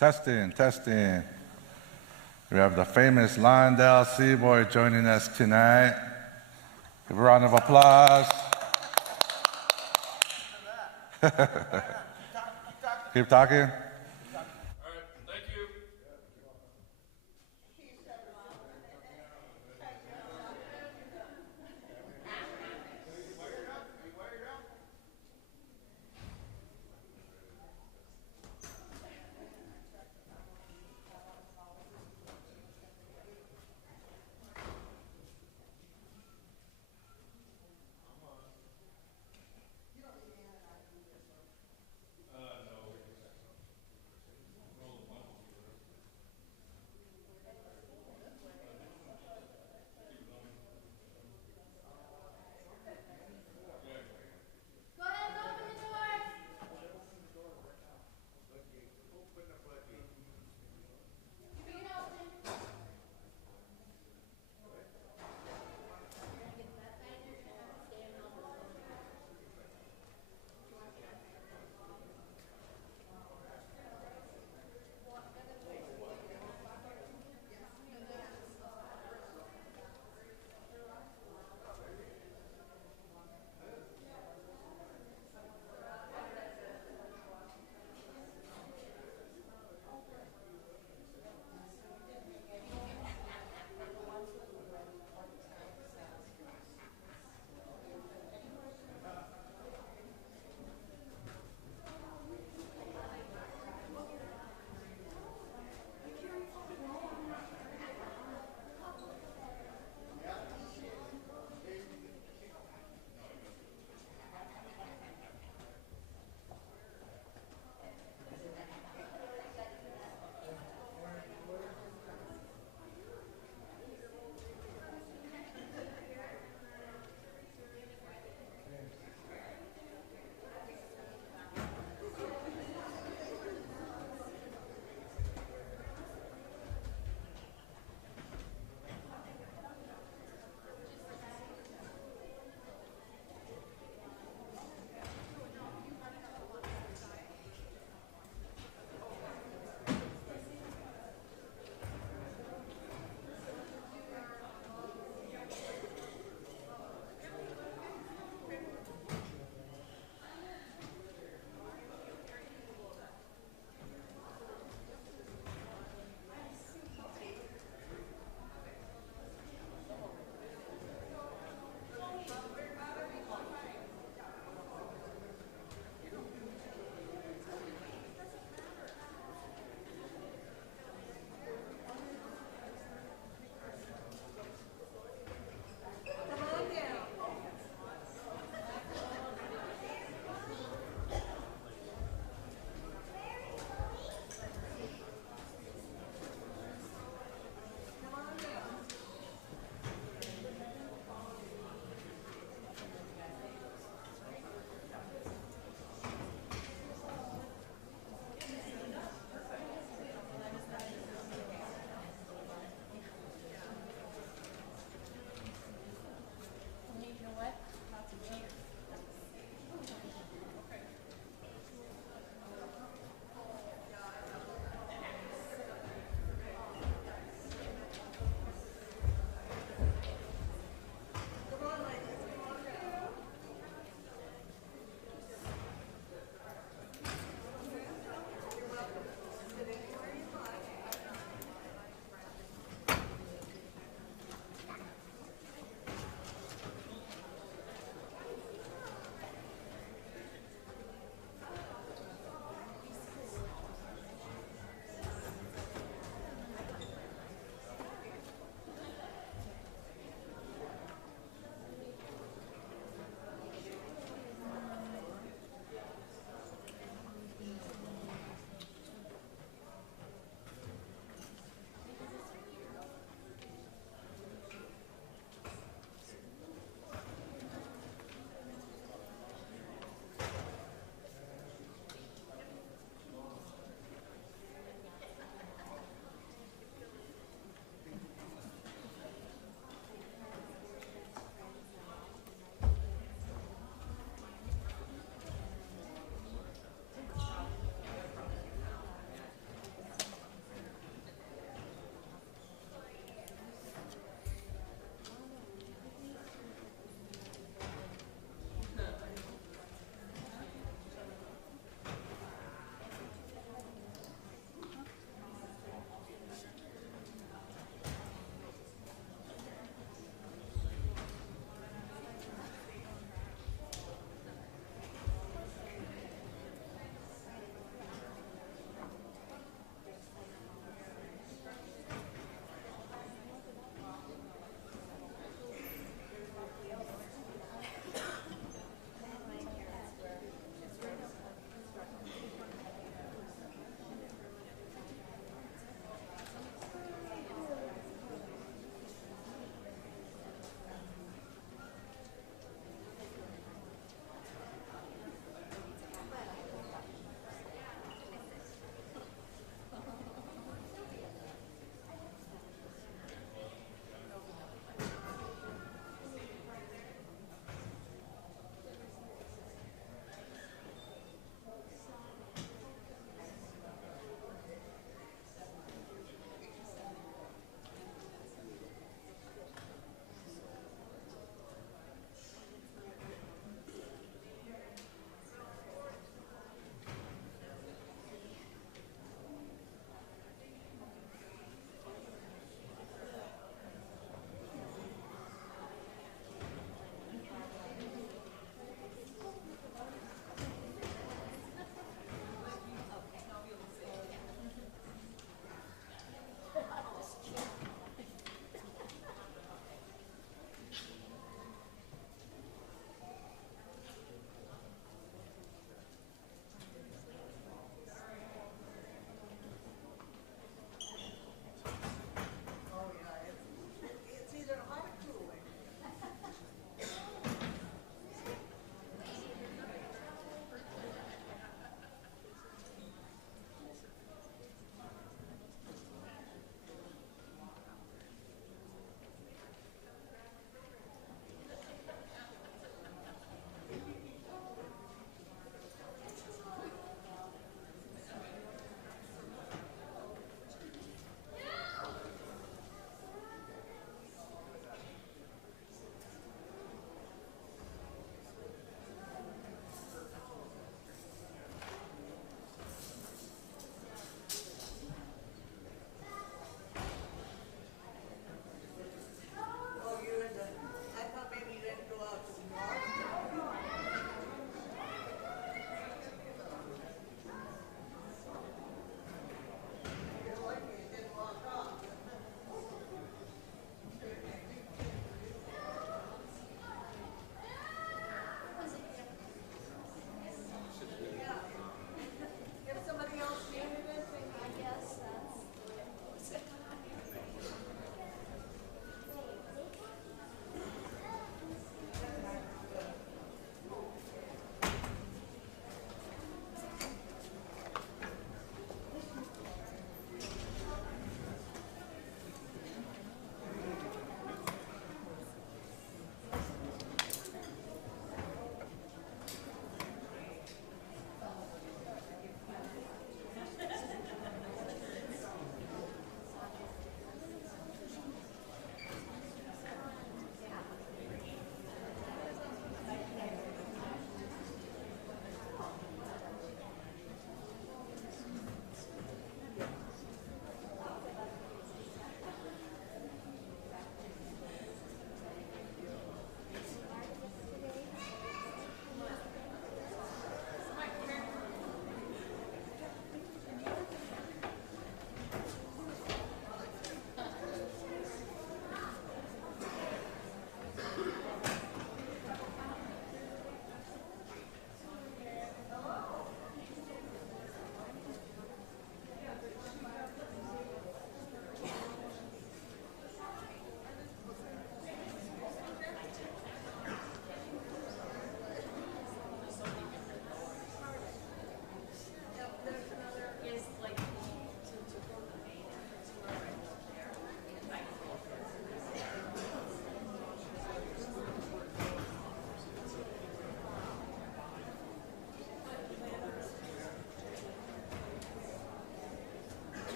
Testing, testing. We have the famous Londell Seaboy joining us tonight. Give a round of applause. Keep talking.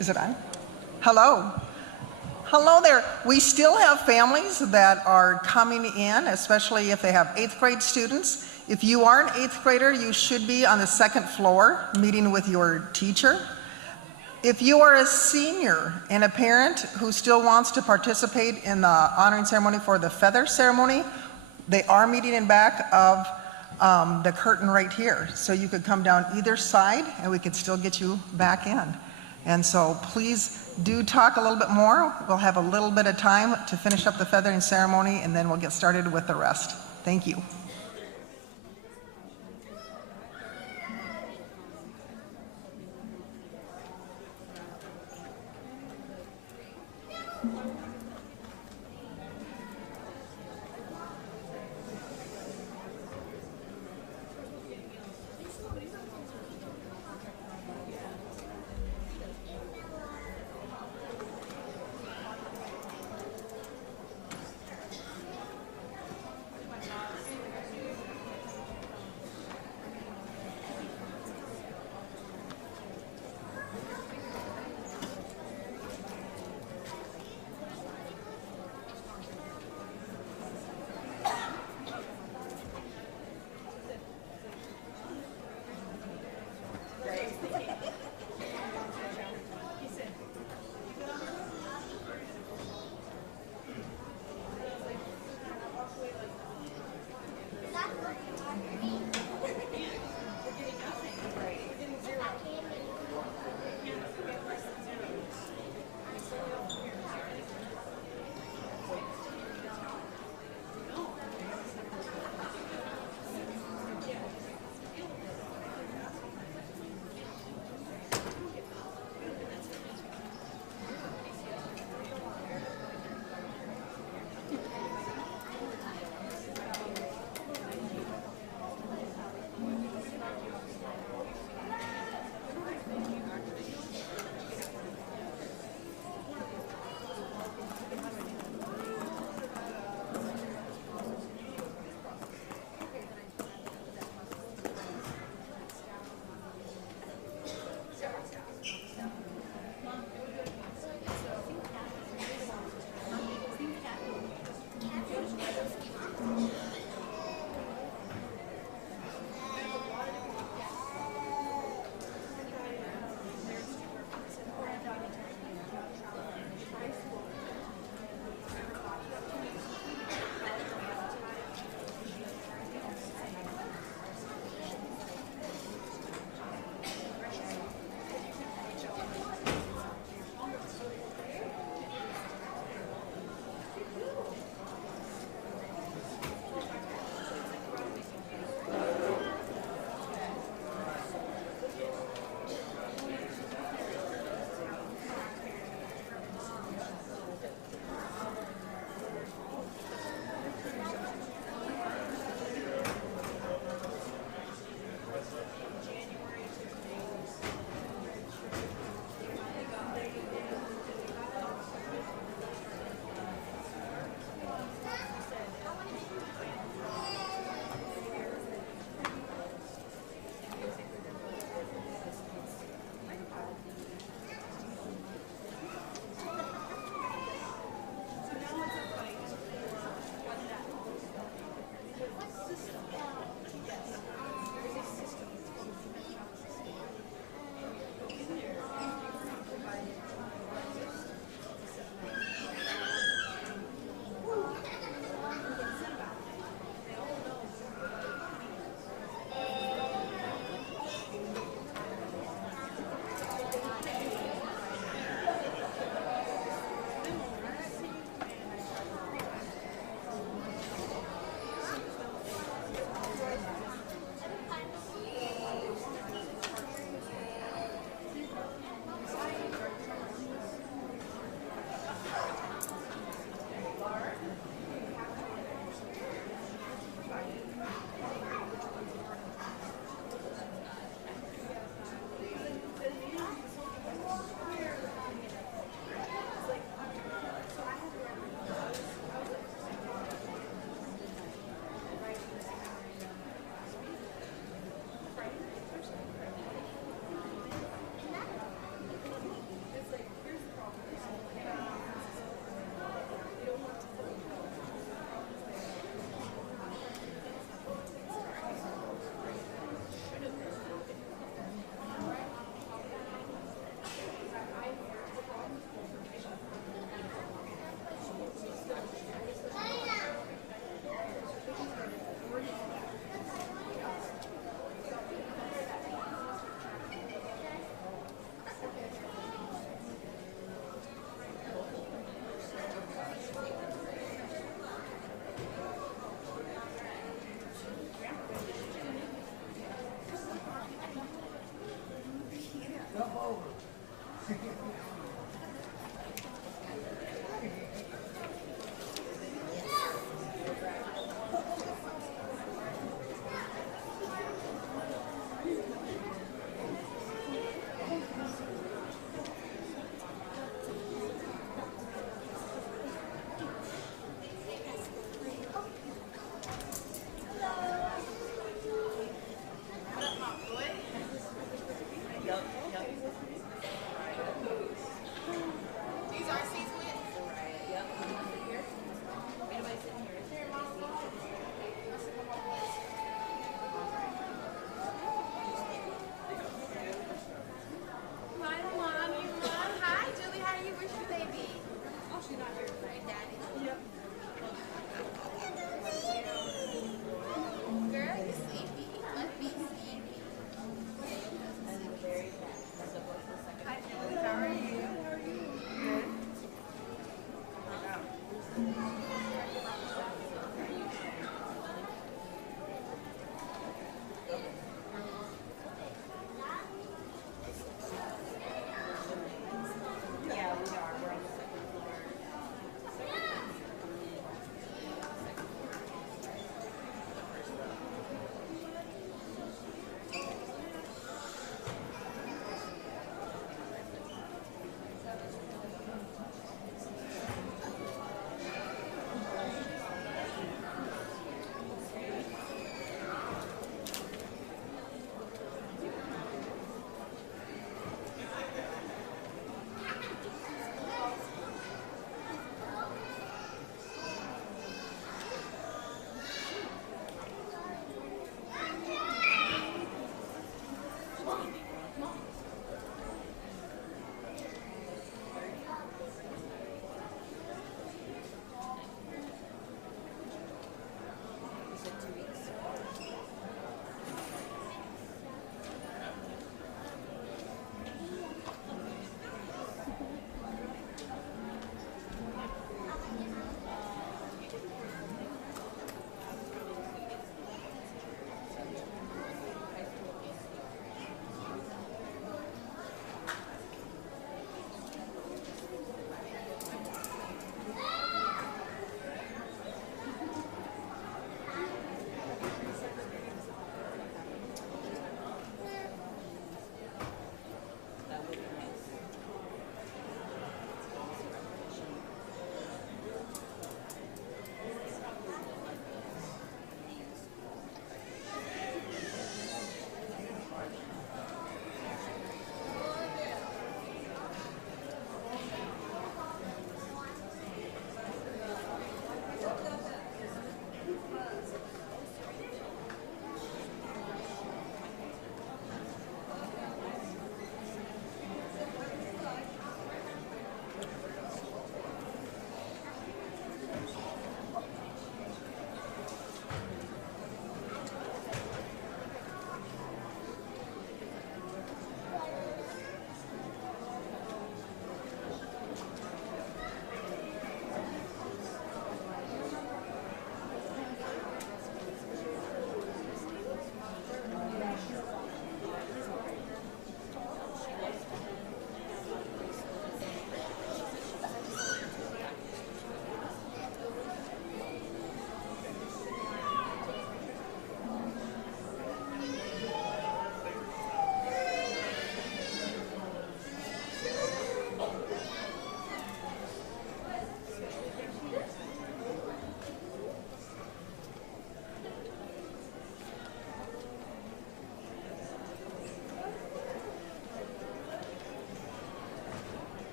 Is it on? Hello. Hello there. We still have families that are coming in, especially if they have 8th grade students. If you are an 8th grader, you should be on the 2nd floor meeting with your teacher. If you are a senior and a parent who still wants to participate in the honoring ceremony for the feather ceremony, they are meeting in back of the curtain right here. So you could come down either side and we could still get you back in. And so please do talk a little bit more. We'll have a little bit of time to finish up the feathering ceremony and then we'll get started with the rest. Thank you.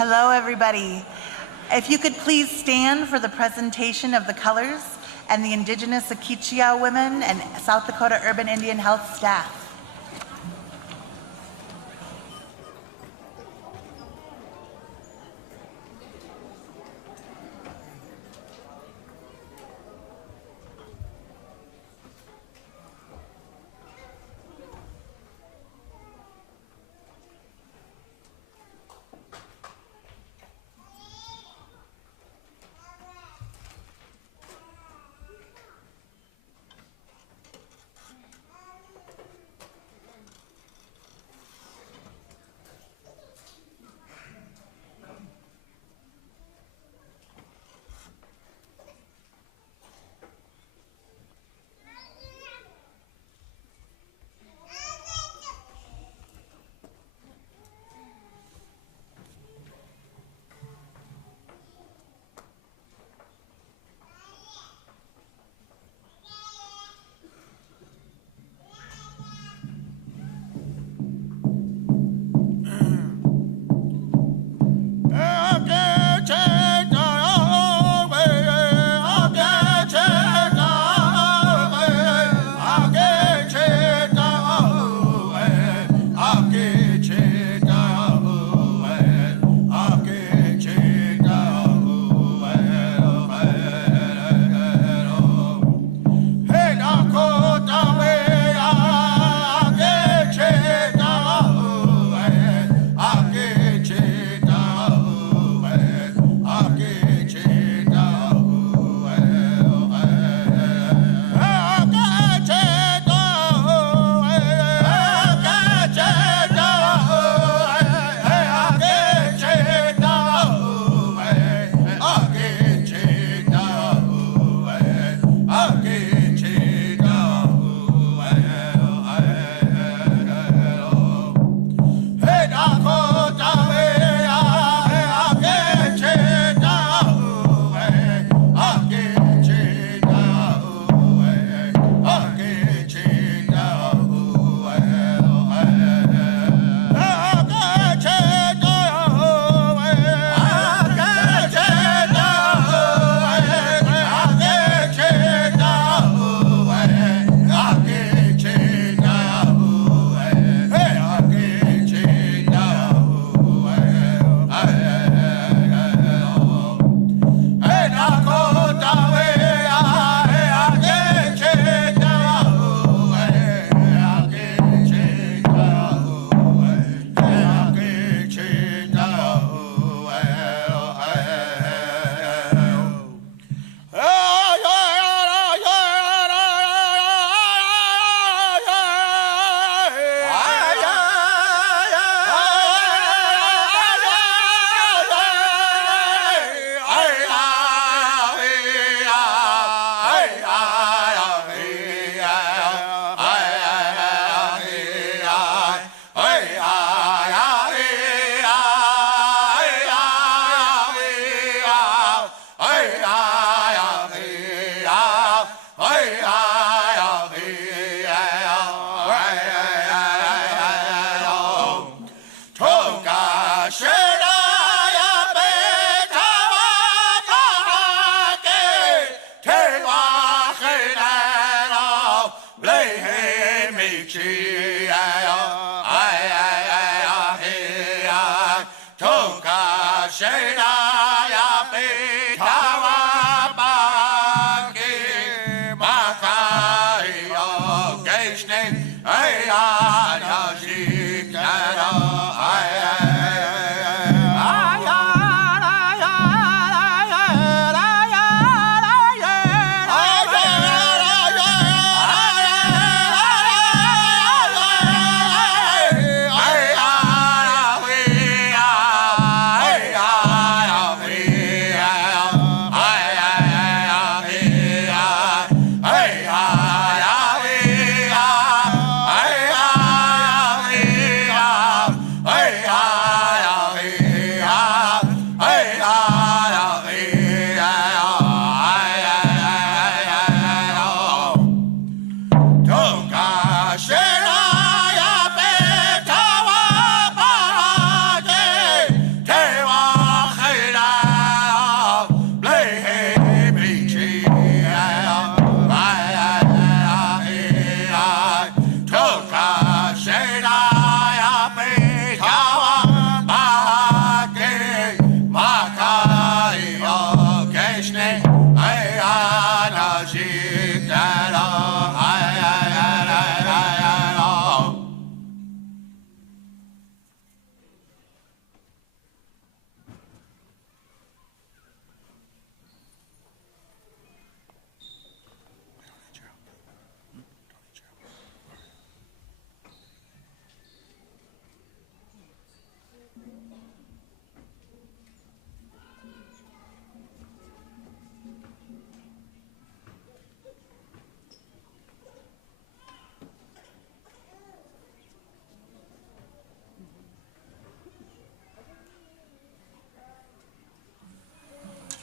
Hello, everybody. If you could please stand for the presentation of the colors and the Indigenous Akichia women and South Dakota Urban Indian Health staff.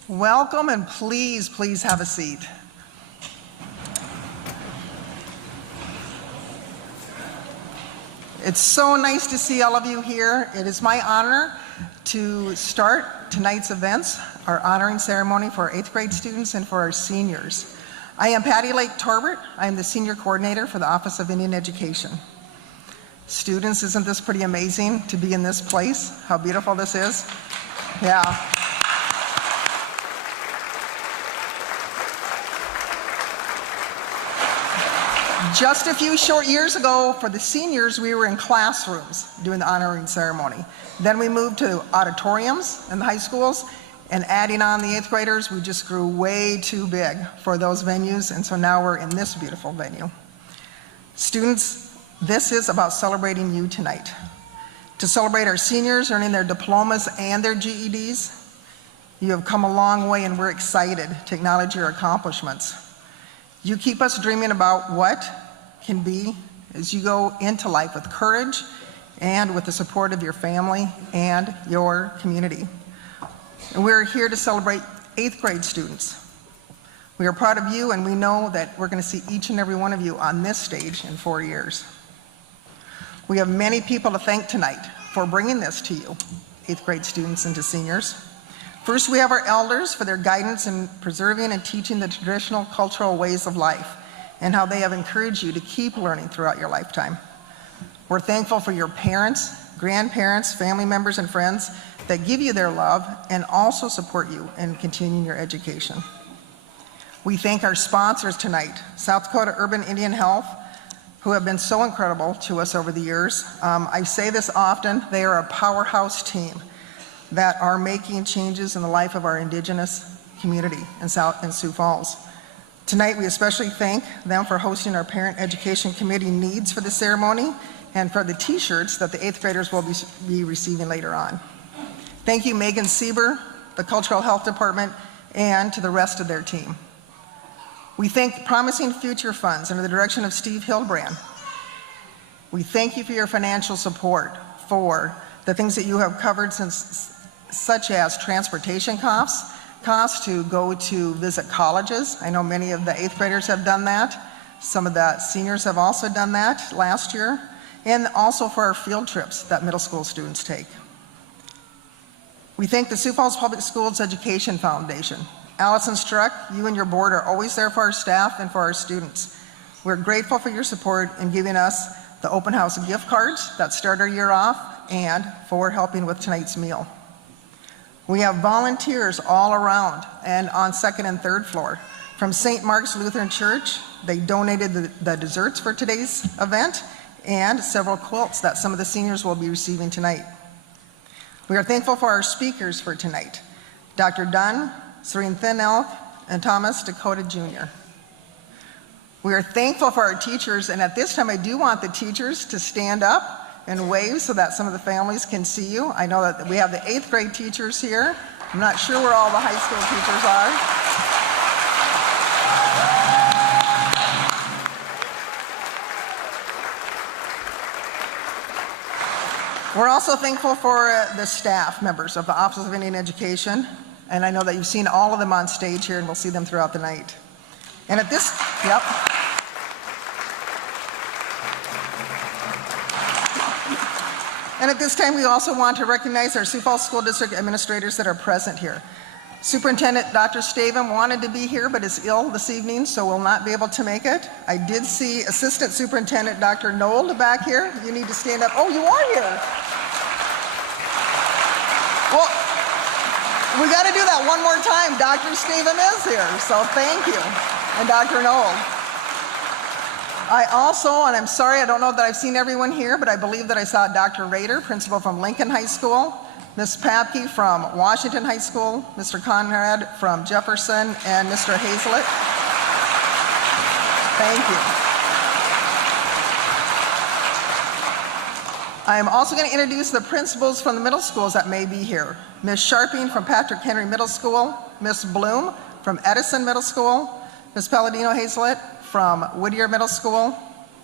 Welcome, and please, please have a seat. It's so nice to see all of you here. It is my honor to start tonight's events, our honoring ceremony for our 8th grade students and for our seniors. I am Patty Lake Torbert. I am the Senior Coordinator for the Office of Indian Education. Students, isn't this pretty amazing to be in this place? How beautiful this is? Yeah. Just a few short years ago, for the seniors, we were in classrooms doing the honoring ceremony. Then we moved to auditoriums in the high schools, and adding on the 8th graders, we just grew way too big for those venues, and so now we're in this beautiful venue. Students, this is about celebrating you tonight. To celebrate our seniors earning their diplomas and their GEDs, you have come a long way, and we're excited to acknowledge your accomplishments. You keep us dreaming about what can be as you go into life with courage and with the support of your family and your community. And we're here to celebrate 8th grade students. We are proud of you, and we know that we're going to see each and every one of you on this stage in 4 years. We have many people to thank tonight for bringing this to you, 8th grade students and to seniors. First, we have our elders for their guidance in preserving and teaching the traditional cultural ways of life and how they have encouraged you to keep learning throughout your lifetime. We're thankful for your parents, grandparents, family members, and friends that give you their love and also support you in continuing your education. We thank our sponsors tonight, South Dakota Urban Indian Health, who have been so incredible to us over the years. I say this often, they are a powerhouse team that are making changes in the life of our Indigenous community in Sioux Falls. Tonight, we especially thank them for hosting our Parent Education Committee needs for the ceremony and for the t-shirts that the 8th graders will be receiving later on. Thank you, Megan Sieber, the Cultural Health Department, and to the rest of their team. We thank Promising Future Funds under the direction of Steve Hildebrand. We thank you for your financial support for the things that you have covered, such as transportation costs to go to visit colleges. I know many of the 8th graders have done that. Some of the seniors have also done that last year, and also for our field trips that middle school students take. We thank the Sioux Falls Public Schools Education Foundation. Allison Struck, you and your board are always there for our staff and for our students. We're grateful for your support in giving us the open house gift cards that start our year off and for helping with tonight's meal. We have volunteers all around and on 2nd and 3rd floor. From St. Mark's Lutheran Church, they donated the desserts for today's event and several quilts that some of the seniors will be receiving tonight. We are thankful for our speakers for tonight, Dr. Dunn, Serene Thin Elk, and Thomas Dakota Jr. We are thankful for our teachers, and at this time I do want the teachers to stand up and wave so that some of the families can see you. I know that we have the 8th grade teachers here. I'm not sure where all the high school teachers are. We're also thankful for the staff members of the Office of Indian Education, and I know that you've seen all of them on stage here, and we'll see them throughout the night. And at this, yep. And at this time, we also want to recognize our Sioux Falls School District administrators that are present here. Superintendent Dr. Staven wanted to be here, but is ill this evening, so will not be able to make it. I did see Assistant Superintendent Dr. Nold back here. You need to stand up. Oh, you are here. Well, we got to do that one more time. Dr. Staven is here, so thank you. And Dr. Nold. I also, and I'm sorry, I don't know that I've seen everyone here, but I believe that I saw Dr. Rader, principal from Lincoln High School, Ms. Papke from Washington High School, Mr. Conrad from Jefferson, and Mr. Hazlett. Thank you. I am also going to introduce the principals from the middle schools that may be here. Ms. Sharping from Patrick Henry Middle School, Ms. Bloom from Edison Middle School, Ms. Palladino Hazlett from Whittier Middle School,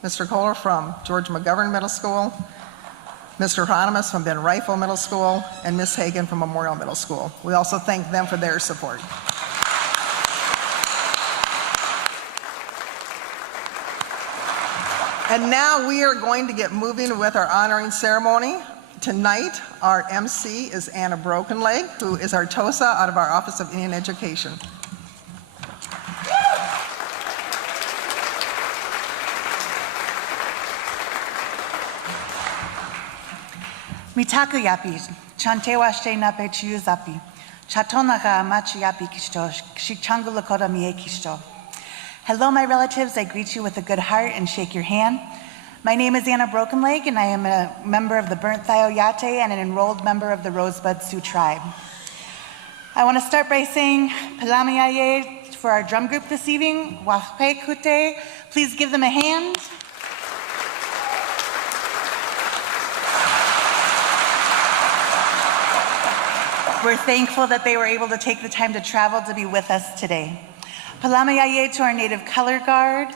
Mr. Kohler from George McGovern Middle School, Mr. Hieronymus from Ben Rifle Middle School, and Ms. Hagan from Memorial Middle School. We also thank them for their support. And now we are going to get moving with our honoring ceremony. Tonight, our MC is Anna Brokenleg, who is our TOSA out of our Office of Indian Education. Mitaku yapi, chantewashte nape chiu zapi, chatonaga machi yapi kishto, shichangu lakota mie kishto. Hello, my relatives. I greet you with a good heart and shake your hand. My name is Anna Brokenleg, and I am a member of the Burnt Thio Yate and an enrolled member of the Rosebud Sioux tribe. I want to start by saying Palamiaye for our drum group this evening. Wahpe Kute. Please give them a hand. We're thankful that they were able to take the time to travel to be with us today. Palamiaye to our Native Color Guard,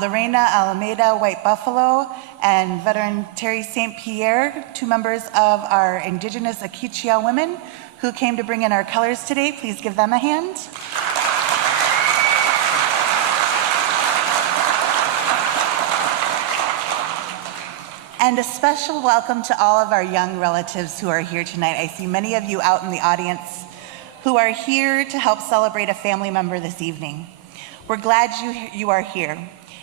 Lorena Alameda White Buffalo, and veteran Terry St. Pierre, 2 members of our Indigenous Akichia women who came to bring in our colors today. Please give them a hand. And a special welcome to all of our young relatives who are here tonight. I see many of you out in the audience who are here to help celebrate a family member this evening. We're glad you are here.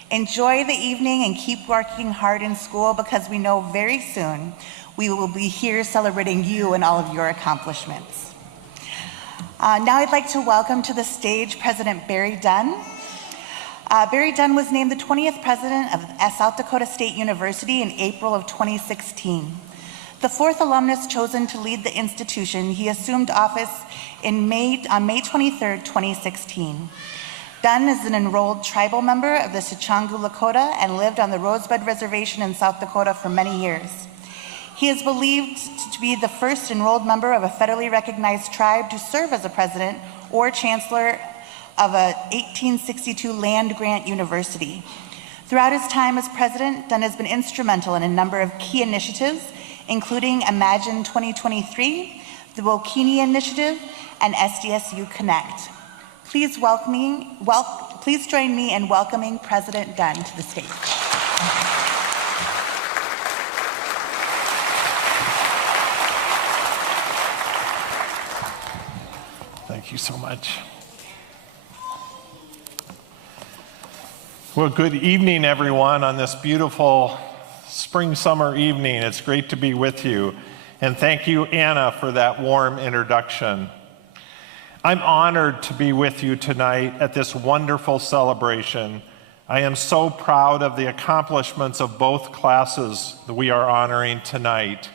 Enjoy the evening and keep working hard in school, because we know very soon we will be here celebrating you and all of your accomplishments. Now I'd like to welcome to the stage President Barry Dunn. Barry Dunn was named the 20th president of South Dakota State University in April of 2016. The 4th alumnus chosen to lead the institution, he assumed office on May 23, 2016. Dunn is an enrolled tribal member of the Sichangu Lakota and lived on the Rosebud Reservation in South Dakota for many years. He is believed to be the first enrolled member of a federally recognized tribe to serve as a president or chancellor of a 1862 land-grant university. Throughout his time as president, Dunn has been instrumental in a number of key initiatives, including Imagine 2023, the Wokini Initiative, and SDSU Connect. Please join me in welcoming President Dunn to the stage. Thank you so much. Well, good evening, everyone, on this beautiful spring-summer evening. It's great to be with you. And thank you, Anna, for that warm introduction. I'm honored to be with you tonight at this wonderful celebration. I am so proud of the accomplishments of both classes that we are honoring tonight.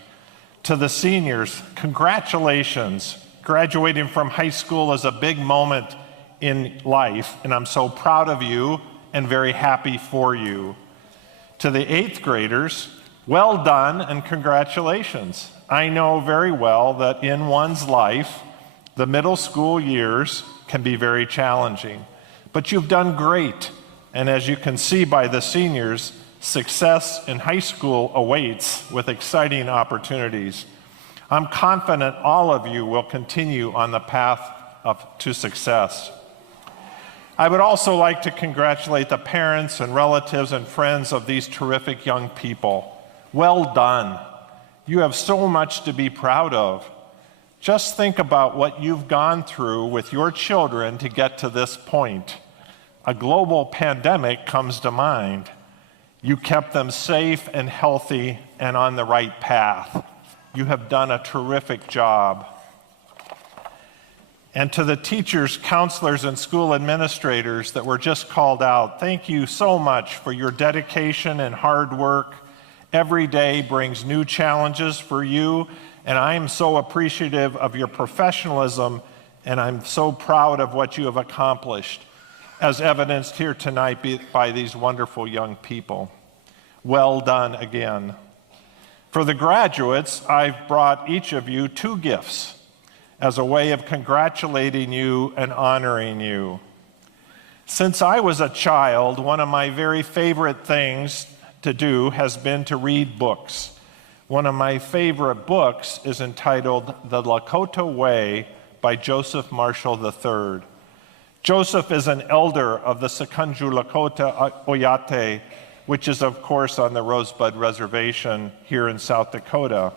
To the seniors, congratulations. Graduating from high school is a big moment in life, and I'm so proud of you and very happy for you. To the 8th graders, well done and congratulations. I know very well that in one's life, the middle school years can be very challenging, but you've done great. And as you can see by the seniors, success in high school awaits with exciting opportunities. I'm confident all of you will continue on the path to success. I would also like to congratulate the parents and relatives and friends of these terrific young people. Well done. You have so much to be proud of. Just think about what you've gone through with your children to get to this point. A global pandemic comes to mind. You kept them safe and healthy and on the right path. You have done a terrific job. And to the teachers, counselors, and school administrators that were just called out, thank you so much for your dedication and hard work. Every day brings new challenges for you, and I am so appreciative of your professionalism, and I'm so proud of what you have accomplished, as evidenced here tonight by these wonderful young people. Well done again. For the graduates, I've brought each of you 2 gifts as a way of congratulating you and honoring you. Since I was a child, one of my very favorite things to do has been to read books. One of my favorite books is entitled The Lakota Way by Joseph Marshall III. Joseph is an elder of the Sekunju Lakota Oyate, which is, of course, on the Rosebud Reservation here in South Dakota.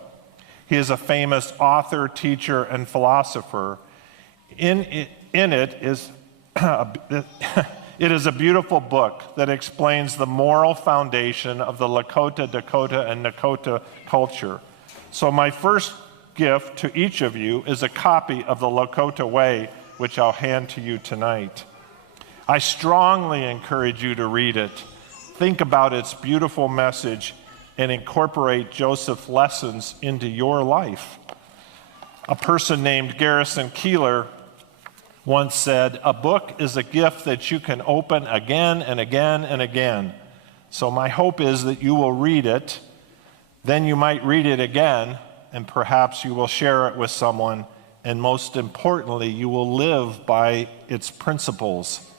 He is a famous author, teacher, and philosopher. It is a beautiful book that explains the moral foundation of the Lakota, Dakota, and Nakota culture. So my first gift to each of you is a copy of the Lakota Way, which I'll hand to you tonight. I strongly encourage you to read it. Think about its beautiful message and incorporate Joseph's lessons into your life. A person named Garrison Keillor once said, "A book is a gift that you can open again and again and again." So my hope is that you will read it, then you might read it again, and perhaps you will share it with someone, and most importantly, you will live by its principles.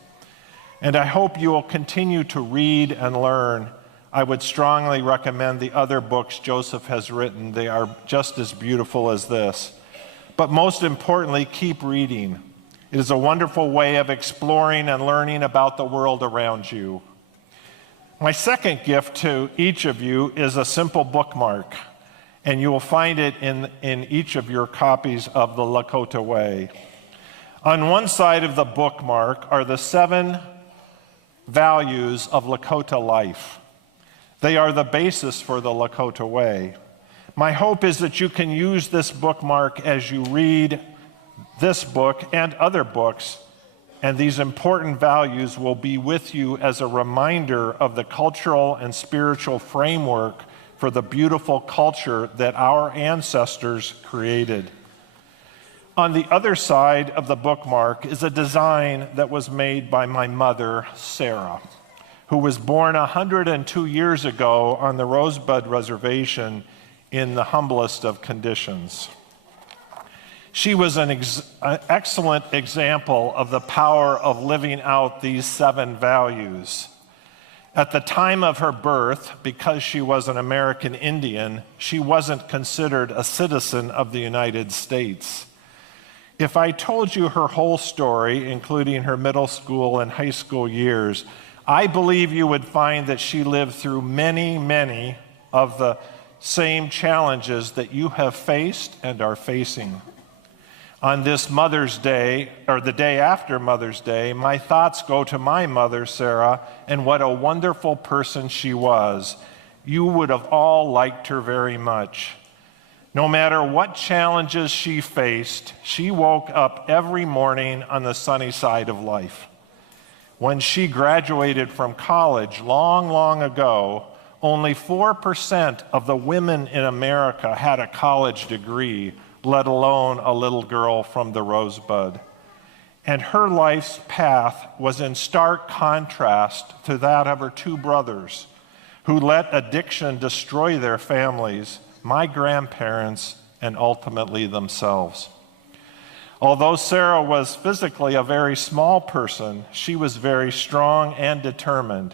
And I hope you will continue to read and learn. I would strongly recommend the other books Joseph has written. They are just as beautiful as this. But most importantly, keep reading. It is a wonderful way of exploring and learning about the world around you. My second gift to each of you is a simple bookmark, and you will find it in each of your copies of the Lakota Way. On one side of the bookmark are the 7 values of Lakota life. They are the basis for the Lakota Way. My hope is that you can use this bookmark as you read this book and other books, and these important values will be with you as a reminder of the cultural and spiritual framework for the beautiful culture that our ancestors created. On the other side of the bookmark is a design that was made by my mother, Sarah, who was born 102 years ago on the Rosebud Reservation in the humblest of conditions. She was an excellent example of the power of living out these 7 values. At the time of her birth, because she was an American Indian, she wasn't considered a citizen of the United States. If I told you her whole story, including her middle school and high school years, I believe you would find that she lived through many, many of the same challenges that you have faced and are facing. On this Mother's Day, or the day after Mother's Day, my thoughts go to my mother, Sarah, and what a wonderful person she was. You would have all liked her very much. No matter what challenges she faced, she woke up every morning on the sunny side of life. When she graduated from college long, long ago, only 4% of the women in America had a college degree, let alone a little girl from the Rosebud. And her life's path was in stark contrast to that of her 2 brothers, who let addiction destroy their families, my grandparents, and ultimately themselves. Although Sarah was physically a very small person, she was very strong and determined.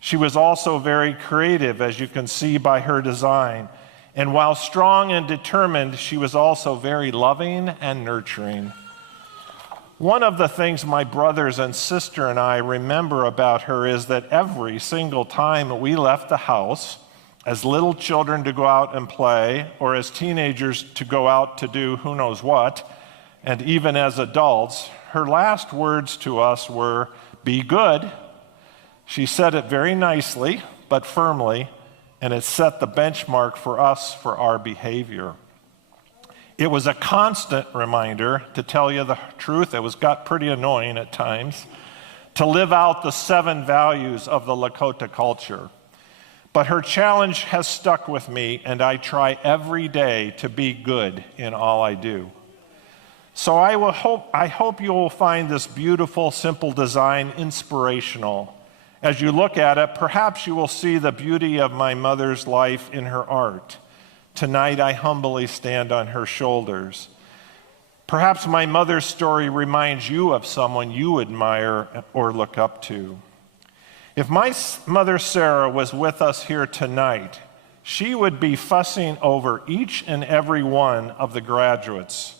She was also very creative, as you can see by her design. And while strong and determined, she was also very loving and nurturing. One of the things my brothers and sister and I remember about her is that every single time we left the house, as little children to go out and play, or as teenagers to go out to do who knows what, and even as adults, her last words to us were, "Be good." She said it very nicely, but firmly, and it set the benchmark for us for our behavior. It was a constant reminder, to tell you the truth, it got pretty annoying at times, to live out the 7 values of the Lakota culture. But her challenge has stuck with me, and I try every day to be good in all I do. So I hope you will find this beautiful, simple design inspirational. As you look at it, perhaps you will see the beauty of my mother's life in her art. Tonight, I humbly stand on her shoulders. Perhaps my mother's story reminds you of someone you admire or look up to. If my mother Sarah was with us here tonight, she would be fussing over each and every one of the graduates,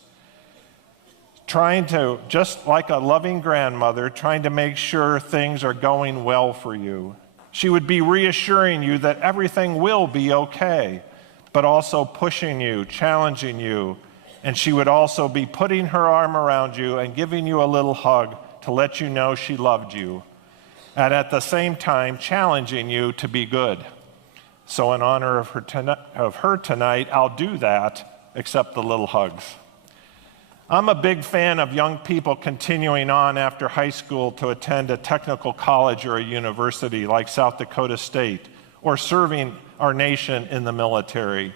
trying to, just like a loving grandmother, trying to make sure things are going well for you. She would be reassuring you that everything will be okay, but also pushing you, challenging you, and she would also be putting her arm around you and giving you a little hug to let you know she loved you, and at the same time challenging you to be good. So in honor of her tonight, I'll do that, except the little hugs. I'm a big fan of young people continuing on after high school to attend a technical college or a university like South Dakota State, or serving our nation in the military.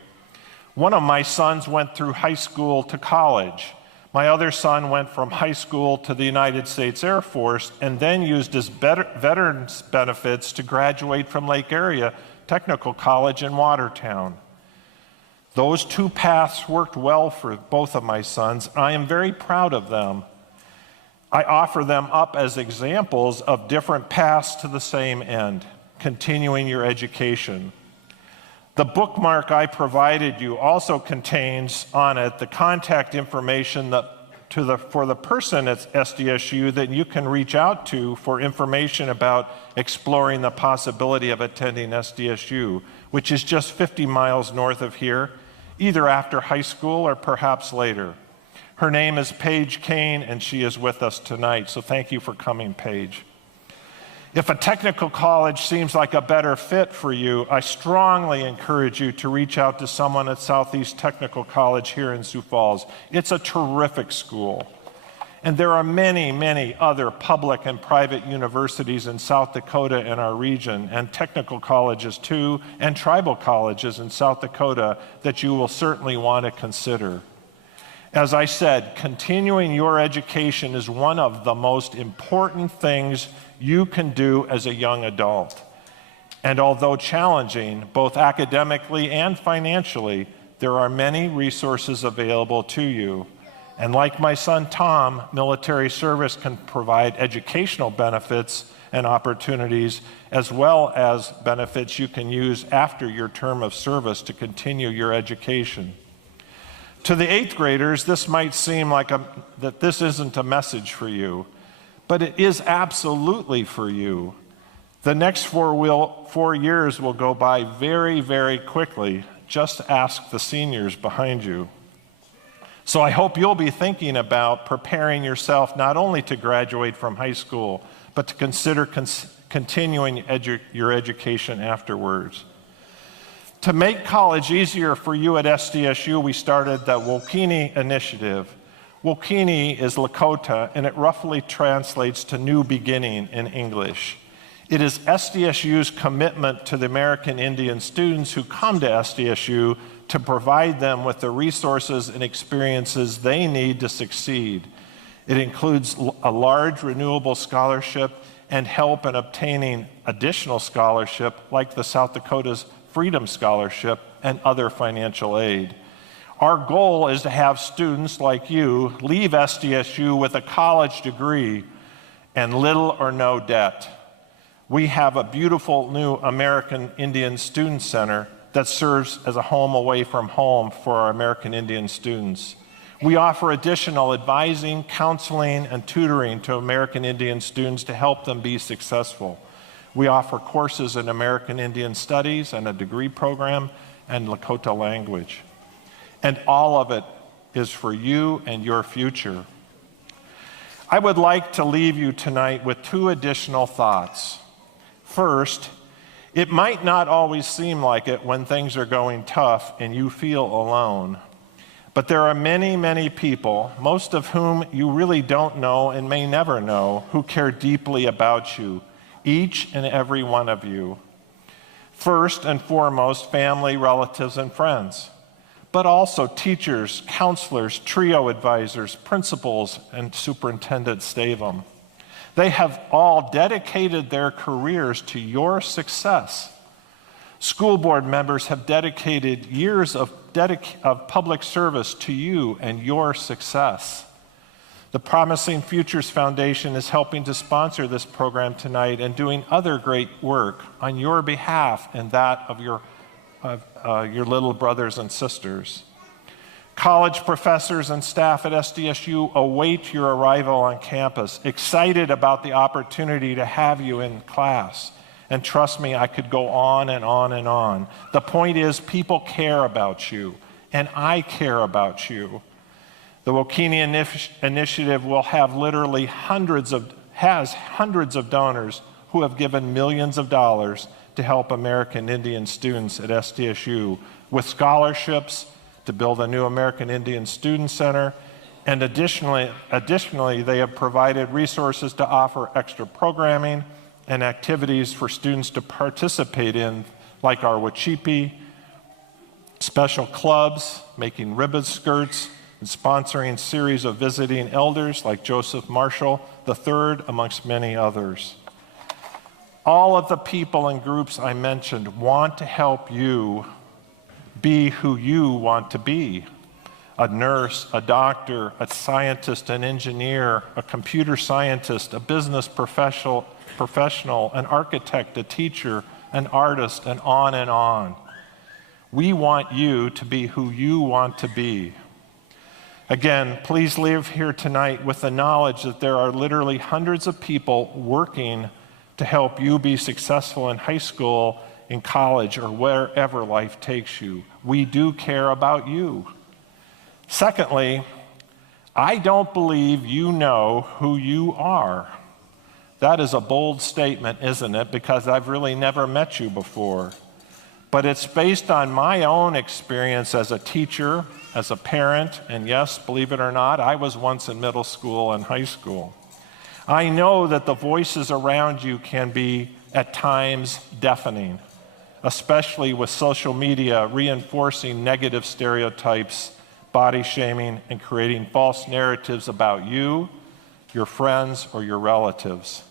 One of my sons went through high school to college. My other son went from high school to the United States Air Force and then used his veterans benefits to graduate from Lake Area Technical College in Watertown. Those two paths worked well for both of my sons. I am very proud of them. I offer them up as examples of different paths to the same end, continuing your education. The bookmark I provided you also contains on it the contact information for the person at SDSU that you can reach out to for information about exploring the possibility of attending SDSU, which is just 50 miles north of here, either after high school or perhaps later. Her name is Paige Kane, and she is with us tonight, so thank you for coming, Paige. If a technical college seems like a better fit for you, I strongly encourage you to reach out to someone at Southeast Technical College here in Sioux Falls. It's a terrific school. And there are many, many other public and private universities in South Dakota and our region, and technical colleges too, and tribal colleges in South Dakota that you will certainly want to consider. As I said, continuing your education is one of the most important things you can do as a young adult. And although challenging, both academically and financially, there are many resources available to you. And like my son Tom, military service can provide educational benefits and opportunities, as well as benefits you can use after your term of service to continue your education. To the 8th graders, this might seem like that this isn't a message for you, but it is absolutely for you. The next 4 years will go by very, very quickly. Just ask the seniors behind you. So I hope you'll be thinking about preparing yourself not only to graduate from high school, but to consider continuing your education afterwards. To make college easier for you at SDSU, we started the Wokini Initiative. Wokini is Lakota, and it roughly translates to new beginning in English. It is SDSU's commitment to the American Indian students who come to SDSU to provide them with the resources and experiences they need to succeed. It includes a large renewable scholarship and help in obtaining additional scholarship like the South Dakota's Freedom Scholarship and other financial aid. Our goal is to have students like you leave SDSU with a college degree and little or no debt. We have a beautiful new American Indian Student Center that serves as a home away from home for our American Indian students. We offer additional advising, counseling, and tutoring to American Indian students to help them be successful. We offer courses in American Indian Studies and a degree program and Lakota language. And all of it is for you and your future. I would like to leave you tonight with 2 additional thoughts. First, it might not always seem like it when things are going tough and you feel alone. But there are many, many people, most of whom you really don't know and may never know, who care deeply about you, each and every one of you. First and foremost, family, relatives, and friends, but also teachers, counselors, TRIO advisors, principals, and Superintendent Stavum. They have all dedicated their careers to your success. School board members have dedicated years of public service to you and your success. The Promising Futures Foundation is helping to sponsor this program tonight and doing other great work on your behalf and that of your little brothers and sisters. College professors and staff at SDSU await your arrival on campus, excited about the opportunity to have you in class. And trust me, I could go on and on and on. The point is, people care about you, and I care about you. The WOKINI initiative will have literally hundreds of donors who have given millions of dollars to help American Indian students at SDSU with scholarships, to build a new American Indian Student Center, and additionally, they have provided resources to offer extra programming and activities for students to participate in, like our Wachipi, special clubs, making ribbon skirts, and sponsoring series of visiting elders like Joseph Marshall III, amongst many others. All of the people and groups I mentioned want to help you be who you want to be. A nurse, a doctor, a scientist, an engineer, a computer scientist, a business professional, an architect, a teacher, an artist, and on and on. We want you to be who you want to be. Again, please leave here tonight with the knowledge that there are literally hundreds of people working to help you be successful in high school, in college, or wherever life takes you. We do care about you. Secondly, I don't believe you know who you are. That is a bold statement, isn't it? Because I've really never met you before. But it's based on my own experience as a teacher, as a parent, and yes, believe it or not, I was once in middle school and high school. I know that the voices around you can be, at times, deafening, especially with social media reinforcing negative stereotypes, body shaming, and creating false narratives about you, your friends, or your relatives.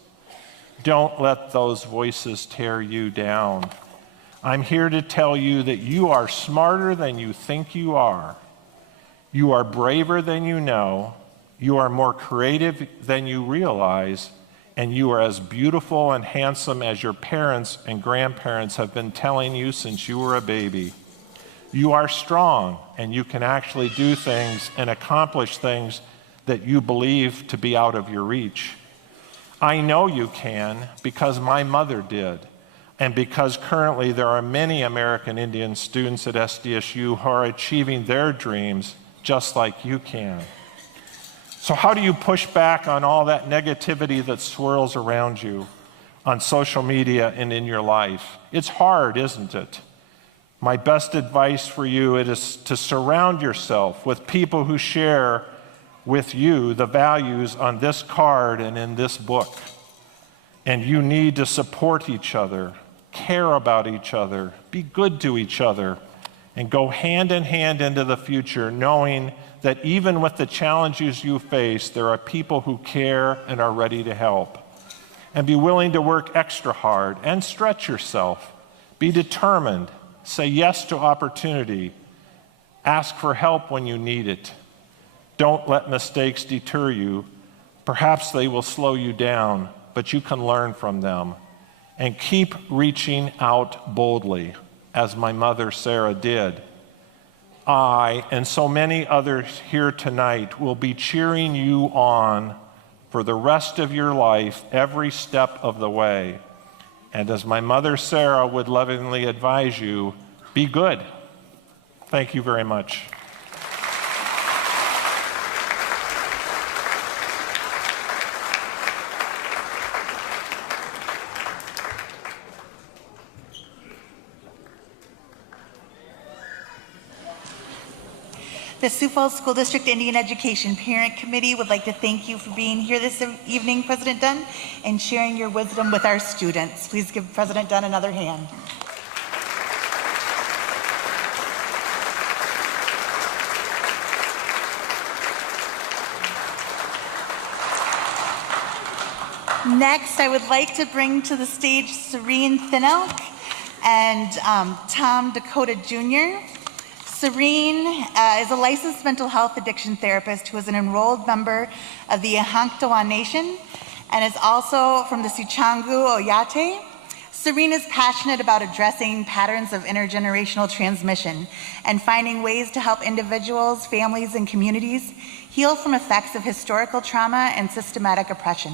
Don't let those voices tear you down. I'm here to tell you that you are smarter than you think you are. You are braver than you know. You are more creative than you realize. And you are as beautiful and handsome as your parents and grandparents have been telling you since you were a baby. You are strong, and you can actually do things and accomplish things that you believe to be out of your reach. I know you can because my mother did, and because currently there are many American Indian students at SDSU who are achieving their dreams just like you can. So how do you push back on all that negativity that swirls around you on social media and in your life? It's hard, isn't it? My best advice for you is to surround yourself with people who share with you the values on this card and in this book. And you need to support each other, care about each other, be good to each other, and go hand in hand into the future, knowing that even with the challenges you face, there are people who care and are ready to help. And be willing to work extra hard and stretch yourself. Be determined. Say yes to opportunity. Ask for help when you need it. Don't let mistakes deter you. Perhaps they will slow you down, but you can learn from them. And keep reaching out boldly, as my mother Sarah did. I and so many others here tonight will be cheering you on for the rest of your life, every step of the way. And as my mother Sarah would lovingly advise you, be good. Thank you very much. The Sioux Falls School District Indian Education Parent Committee would like to thank you for being here this evening, President Dunn, and sharing your wisdom with our students. Please give President Dunn another hand. Next, I would like to bring to the stage Serene Thinelk and Tom Dakota Jr. Serene is a licensed mental health addiction therapist who is an enrolled member of the Yahanktawa Nation and is also from the Sicangu Oyate. Serene is passionate about addressing patterns of intergenerational transmission and finding ways to help individuals, families, and communities heal from effects of historical trauma and systematic oppression.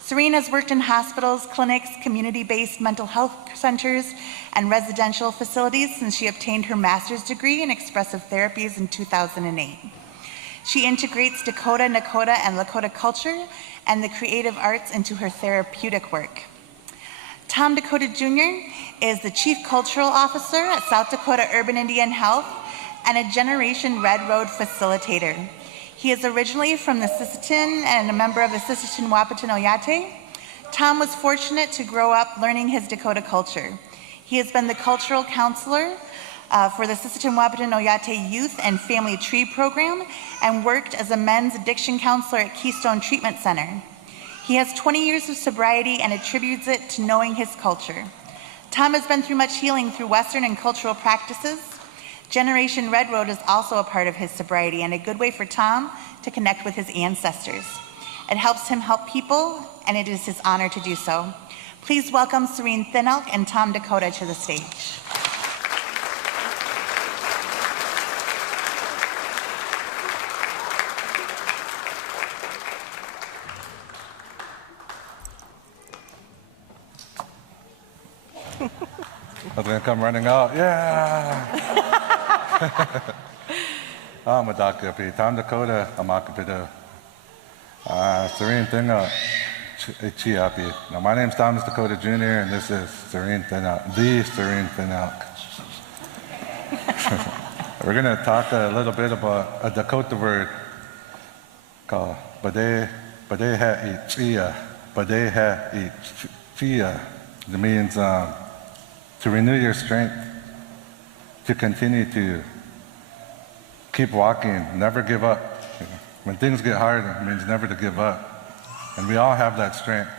Serene has worked in hospitals, clinics, community-based mental health centers, and residential facilities since she obtained her master's degree in expressive therapies in 2008. She integrates Dakota, Nakota, and Lakota culture and the creative arts into her therapeutic work. Tom Dakota Jr. is the Chief Cultural Officer at South Dakota Urban Indian Health and a Generation Red Road facilitator. He is originally from the Sisseton and a member of the Sisseton Wahpeton Oyate. Tom was fortunate to grow up learning his Dakota culture. He has been the cultural counselor for the Sisseton Wahpeton Oyate Youth and Family Tree Program and worked as a men's addiction counselor at Keystone Treatment Center. He has 20 years of sobriety and attributes it to knowing his culture. Tom has been through much healing through Western and cultural practices. Generation Red Road is also a part of his sobriety and a good way for Tom to connect with his ancestors. It helps him help people, and it is his honor to do so. Please welcome Serene Thin Elk and Tom Dakota to the stage. I was gonna come running out. Yeah. I'm a doctor. Tom Dakota, I'm a Serene Thin Elk, Chiapi. Now, my name's Thomas Dakota Jr., and this is Serene Thin Elk, the Serene Thin Elk. We're gonna talk a little bit about a Dakota word called Badeha-i-chia. Badeha-i-chia. It means to renew your strength, to continue to keep walking, never give up. When things get hard, it means never to give up. And we all have that strength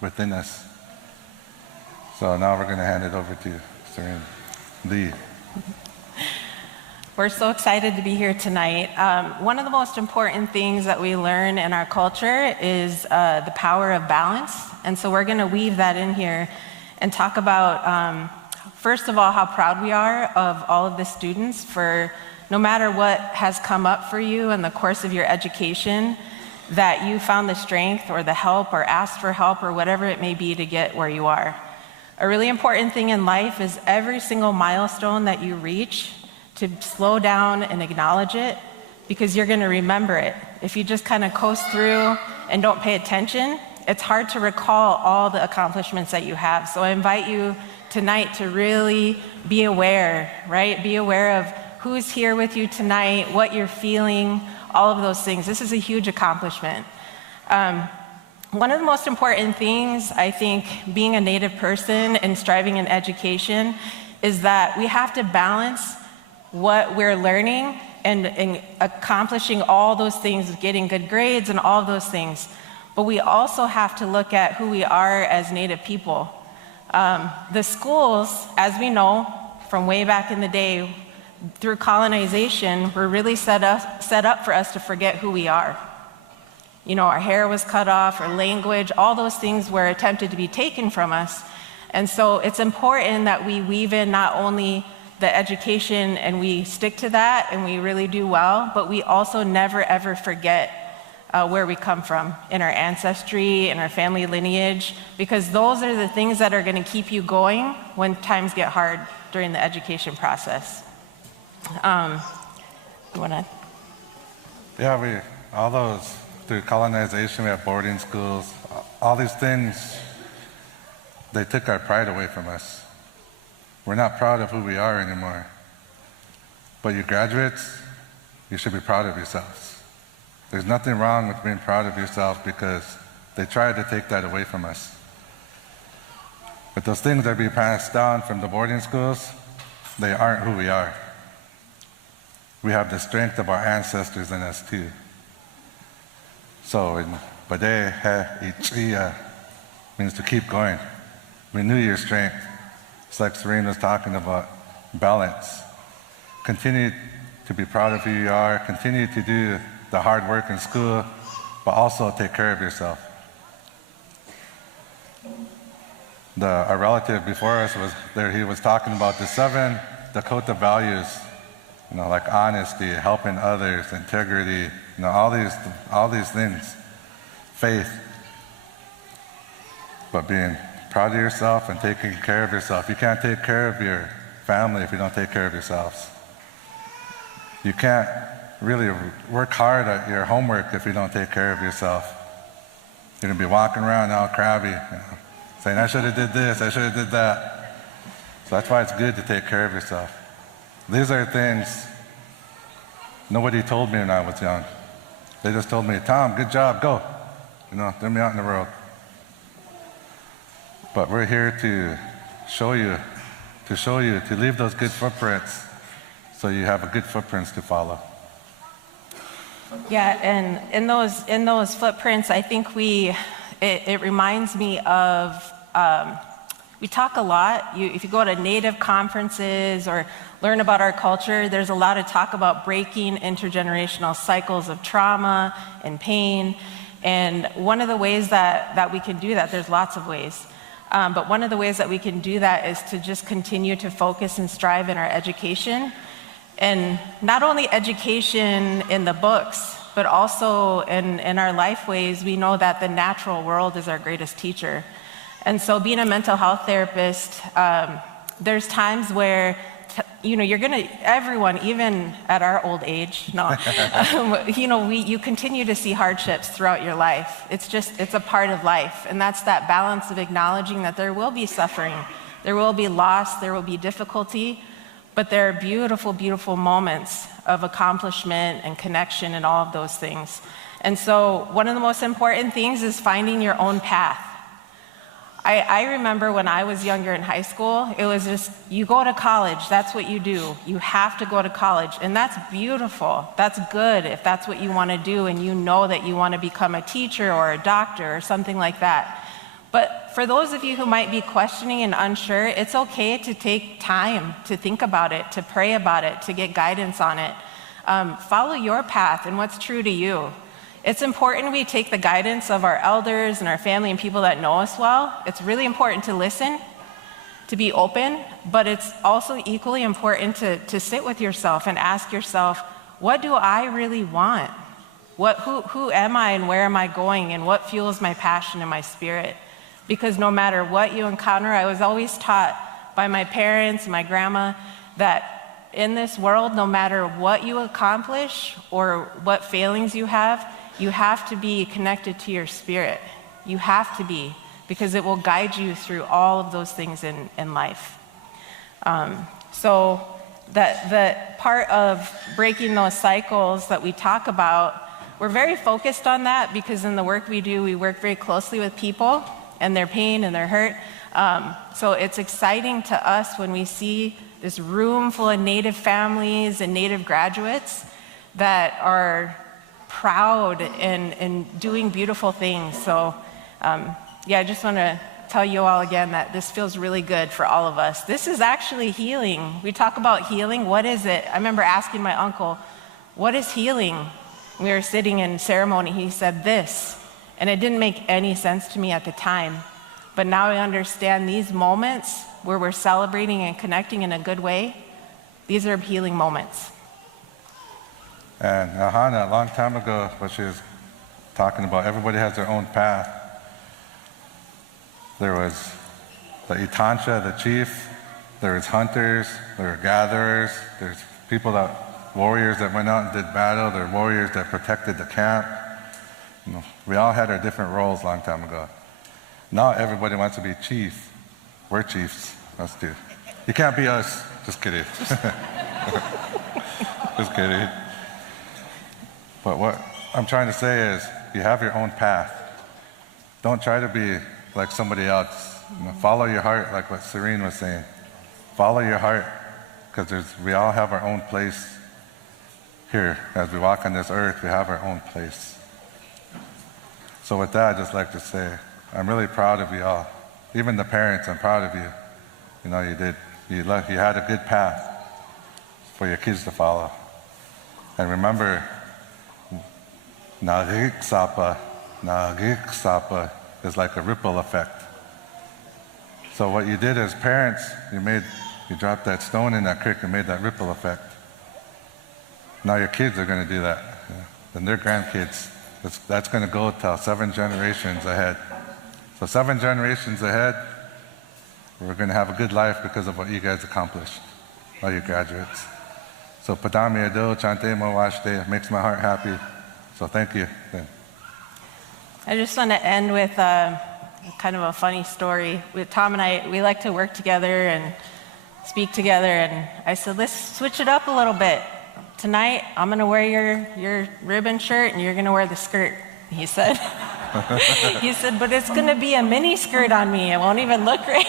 within us. So now we're going to hand it over to Serene Lee. We're so excited to be here tonight. One of the most important things that we learn in our culture is the power of balance. And so we're going to weave that in here and talk about, first of all, how proud we are of all of the students for no matter what has come up for you in the course of your education, that you found the strength or the help or asked for help or whatever it may be to get where you are. A really important thing in life is every single milestone that you reach to slow down and acknowledge it, because you're going to remember it. If you just kind of coast through and don't pay attention, it's hard to recall all the accomplishments that you have. So I invite you tonight to really be aware, right? Be aware of who's here with you tonight, what you're feeling, all of those things. This is a huge accomplishment. One of the most important things, I think, being a Native person and striving in education is that we have to balance what we're learning and accomplishing all those things, getting good grades and all of those things. But we also have to look at who we are as Native people. The schools, as we know from way back in the day, through colonization, were really set up for us to forget who we are. You know, our hair was cut off, our language, all those things were attempted to be taken from us. And so it's important that we weave in not only the education and we stick to that and we really do well, but we also never ever forget where we come from in our ancestry and our family lineage, because those are the things that are going to keep you going when times get hard during the education process. You wanna? Yeah, all those, through colonization, we have boarding schools, all these things, they took our pride away from us. We're not proud of who we are anymore. But you graduates, you should be proud of yourselves. There's nothing wrong with being proud of yourself, because they tried to take that away from us. But those things that we passed down from the boarding schools, they aren't who we are. We have the strength of our ancestors in us too. So, in Badeha-i-chia means to keep going. Renew your strength. It's like Serene was talking about, balance. Continue to be proud of who you are. Continue to do the hard work in school, but also take care of yourself. Our relative before us was there, he was talking about the 7 Dakota values, like honesty, helping others, integrity, all these things, faith. But being proud of yourself and taking care of yourself. You can't take care of your family if you don't take care of yourselves. You can't really work hard at your homework if you don't take care of yourself. You're gonna be walking around all crabby, saying, I should have did this, I should have did that. So that's why it's good to take care of yourself. These are things nobody told me when I was young. They just told me, Tom, good job, go. Throw me out in the world. But we're here to show you, to leave those good footprints so you have a good footprints to follow. Yeah, and in those footprints, I think it reminds me of, we talk a lot. If you go to Native conferences or learn about our culture, there's a lot of talk about breaking intergenerational cycles of trauma and pain. And one of the ways that we can do that, there's lots of ways. But one of the ways that we can do that is to just continue to focus and strive in our education. And not only education in the books, but also in our life ways, we know that the natural world is our greatest teacher. And so being a mental health therapist, there's times where, everyone, even at our old age, you continue to see hardships throughout your life. It's a part of life. And that's that balance of acknowledging that there will be suffering, there will be loss, there will be difficulty, but there are beautiful, beautiful moments of accomplishment and connection and all of those things. And so one of the most important things is finding your own path. I remember when I was younger in high school, it was just, you go to college, that's what you do. You have to go to college, and that's beautiful. That's good if that's what you want to do and you know that you want to become a teacher or a doctor or something like that. But for those of you who might be questioning and unsure, it's okay to take time to think about it, to pray about it, to get guidance on it. Follow your path and what's true to you. It's important we take the guidance of our elders and our family and people that know us well. It's really important to listen, to be open, but it's also equally important to sit with yourself and ask yourself, what do I really want? Who am I and where am I going and what fuels my passion and my spirit? Because no matter what you encounter, I was always taught by my parents, my grandma, that in this world, no matter what you accomplish or what failings you have to be connected to your spirit. You have to be, because it will guide you through all of those things in life. So the part of breaking those cycles that we talk about, we're very focused on that because in the work we do, we work very closely with people and their pain and their hurt. So it's exciting to us when we see this room full of Native families and Native graduates that are proud and doing beautiful things. So I just want to tell you all again that this feels really good for all of us. This is actually healing. We talk about healing. What is it? I remember asking my uncle, what is healing? We were sitting in ceremony. He said this, and it didn't make any sense to me at the time. But now I understand these moments where we're celebrating and connecting in a good way, these are healing moments. And Ahana, a long time ago, when she was talking about everybody has their own path, there was the Itansha, the chief, there was hunters, there were gatherers, there's warriors that went out and did battle, there were warriors that protected the camp. We all had our different roles a long time ago. Now everybody wants to be chief. We're chiefs, us too. You can't be us. Just kidding. Just kidding. But what I'm trying to say is, you have your own path. Don't try to be like somebody else. Follow your heart, like what Serene was saying. Follow your heart, because we all have our own place here. As we walk on this earth, we have our own place. So with that, I'd just like to say, I'm really proud of you all. Even the parents, I'm proud of you. You had a good path for your kids to follow. And remember, Nagik Sapa is like a ripple effect. So what you did as parents, you dropped that stone in that creek and made that ripple effect. Now your kids are going to do that, and their grandkids. That's going to go till 7 generations ahead. So 7 generations ahead, we're going to have a good life because of what you guys accomplished, all you graduates. So Padami Ado, Chante Mo Washte, makes my heart happy. So thank you. I just want to end with kind of a funny story. With Tom and I, we like to work together and speak together, and I said, let's switch it up a little bit. Tonight, I'm going to wear your ribbon shirt and you're going to wear the skirt, he said. He said, but it's going to be a mini skirt on me. It won't even look right.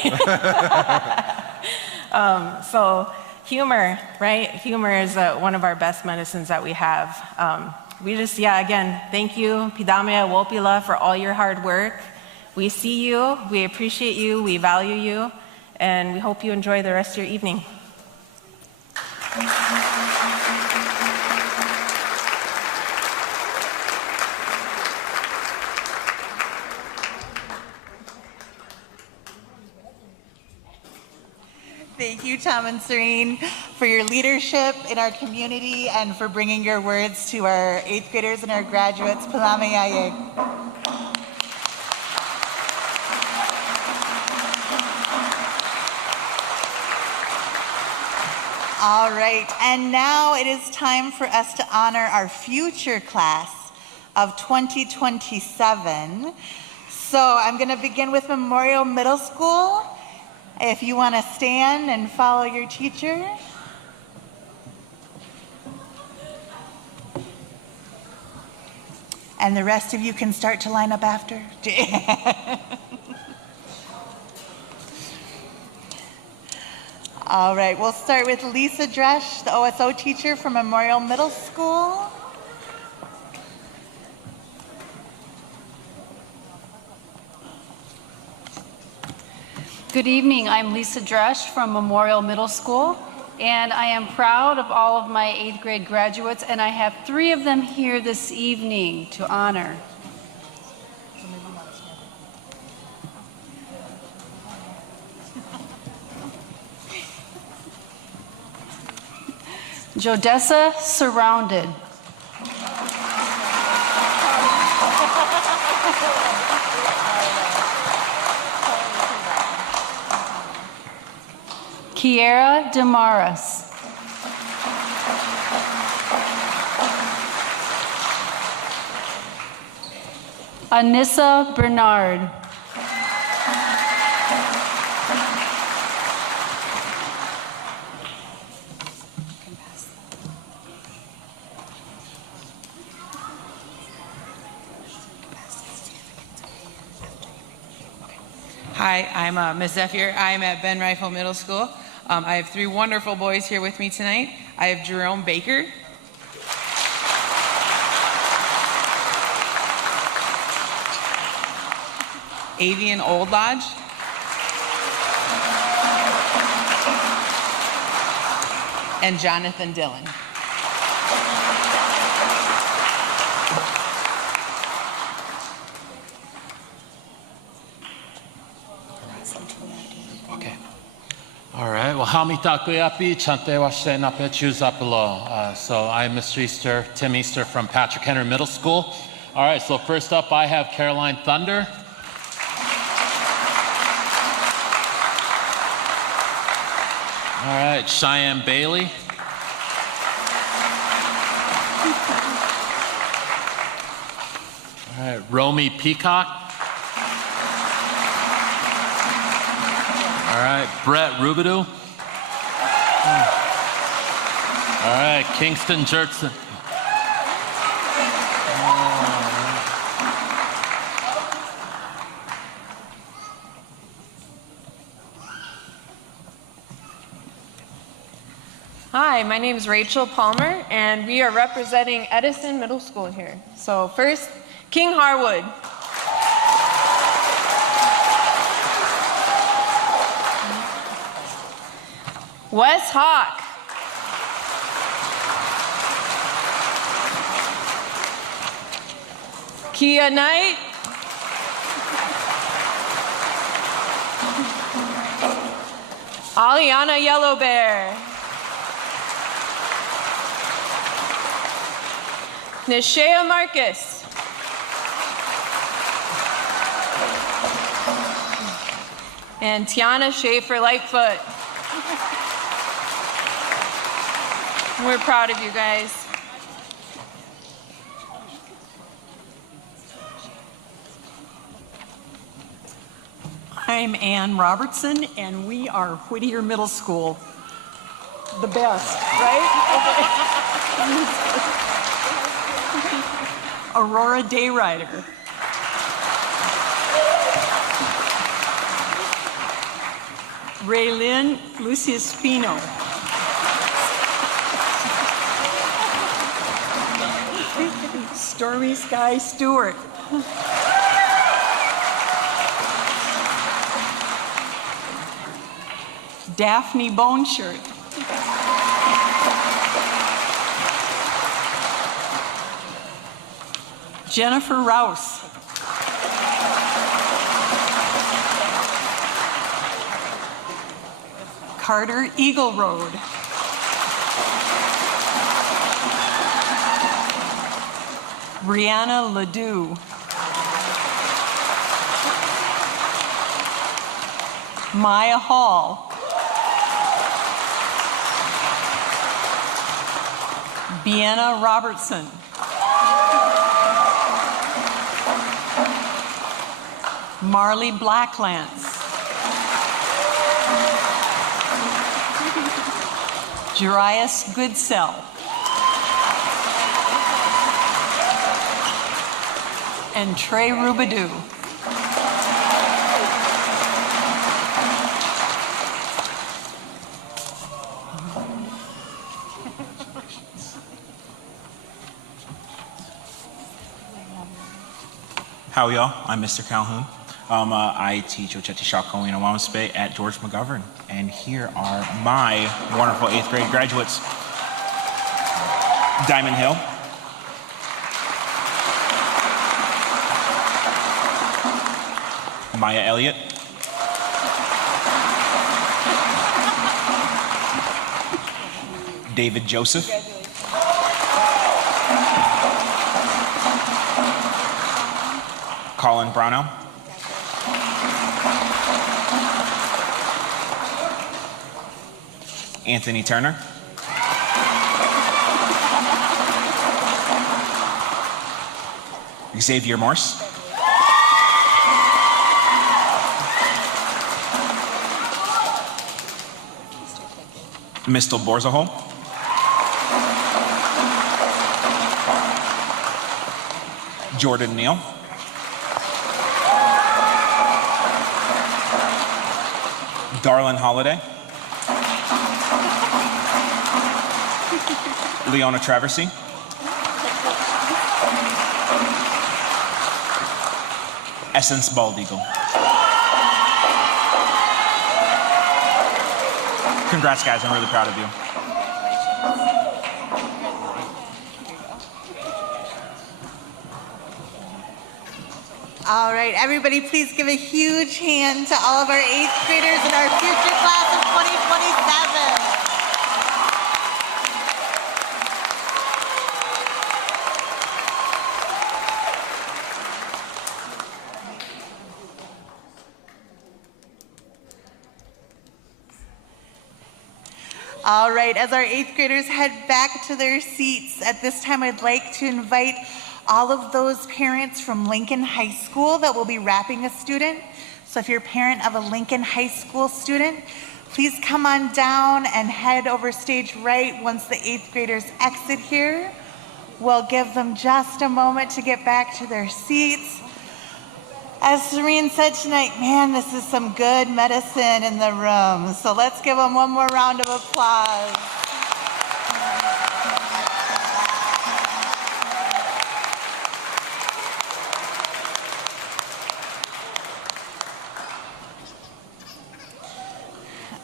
So humor, right? Humor is one of our best medicines that we have. We just, again, thank you, Pidamea Wopila, for all your hard work. We see you, we appreciate you, we value you, and we hope you enjoy the rest of your evening. Thank you, Tom and Serene, for your leadership in our community and for bringing your words to our 8th graders and our graduates. Palamayayeg. All right, and now it is time for us to honor our future class of 2027. So I'm going to begin with Memorial Middle School. If you want to stand and follow your teacher. And the rest of you can start to line up after. All right, we'll start with Lisa Dresch, the OSO teacher from Memorial Middle School. Good evening, I'm Lisa Dresch from Memorial Middle School, and I am proud of all of my 8th grade graduates, and I have 3 of them here this evening to honor. Jodessa Surrounded. Kiera Damaris. Anissa Bernard. Hi, I'm Ms. Zephyr. I'm at Ben Rifle Middle School. I have 3 wonderful boys here with me tonight. I have Jerome Baker, Avian Old Lodge, and Jonathan Dillon. Okay. All right. Well, Hamitakuyapi Chante Washe Nape Chuzapalo. So I'm Mr. Easter, Tim Easter from Patrick Henry Middle School. All right. So first up, I have Caroline Thunder. All right. Cheyenne Bailey. All right. Romy Peacock. All right, Brett Rubidoux. All right, Kingston Jertson. Hi, my name is Rachel Palmer, and we are representing Edison Middle School here. So first, King Harwood. Wes Hawk. Kia Knight. Aliana Yellow Bear. Nishea Marcus. And Tiana Schaefer Lightfoot. We're proud of you guys. I'm Ann Robertson, and we are Whittier Middle School. The best, right? Aurora Dayrider. Raylyn Lucius Spino. Stormy Sky Stewart. Daphne Boneshirt. Jennifer Rouse. Carter Eagle Road. Brianna Ledoux. Maya Hall. Bianna Robertson. Marley Blacklance. Jarius Goodsell. And Trey Rubadou. How are y'all? I'm Mr. Calhoun. I teach Ocheti Shakoni and Awamispe at George McGovern. And here are my wonderful 8th grade graduates. Diamond Hill. Maya Elliott. David Joseph. Colin Brownell. Anthony Turner. Xavier Morse. Mistel Borzahol. Jordan Neal. Darlin Holiday. Leona Traversy. Essence Bald Eagle. Congrats, guys. I'm really proud of you. All right, everybody, please give a huge hand to all of our 8th graders in our future class of 2027. All right, as our 8th graders head back to their seats, at this time I'd like to invite all of those parents from Lincoln High School that will be wrapping a student. So if you're a parent of a Lincoln High School student, please come on down and head over stage right once the 8th graders exit here. We'll give them just a moment to get back to their seats. As Serene said tonight, man, this is some good medicine in the room. So let's give them one more round of applause.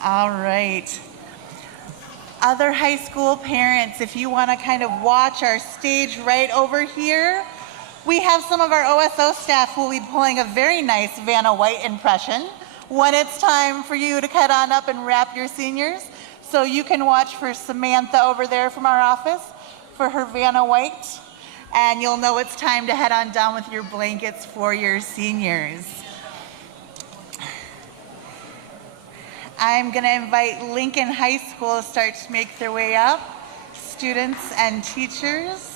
All right. Other high school parents, if you want to kind of watch our stage right over here, we have some of our OSO staff who will be pulling a very nice Vanna White impression when it's time for you to head on up and wrap your seniors. So you can watch for Samantha over there from our office, for her Vanna White, and you'll know it's time to head on down with your blankets for your seniors. I'm gonna invite Lincoln High School to start to make their way up, students and teachers.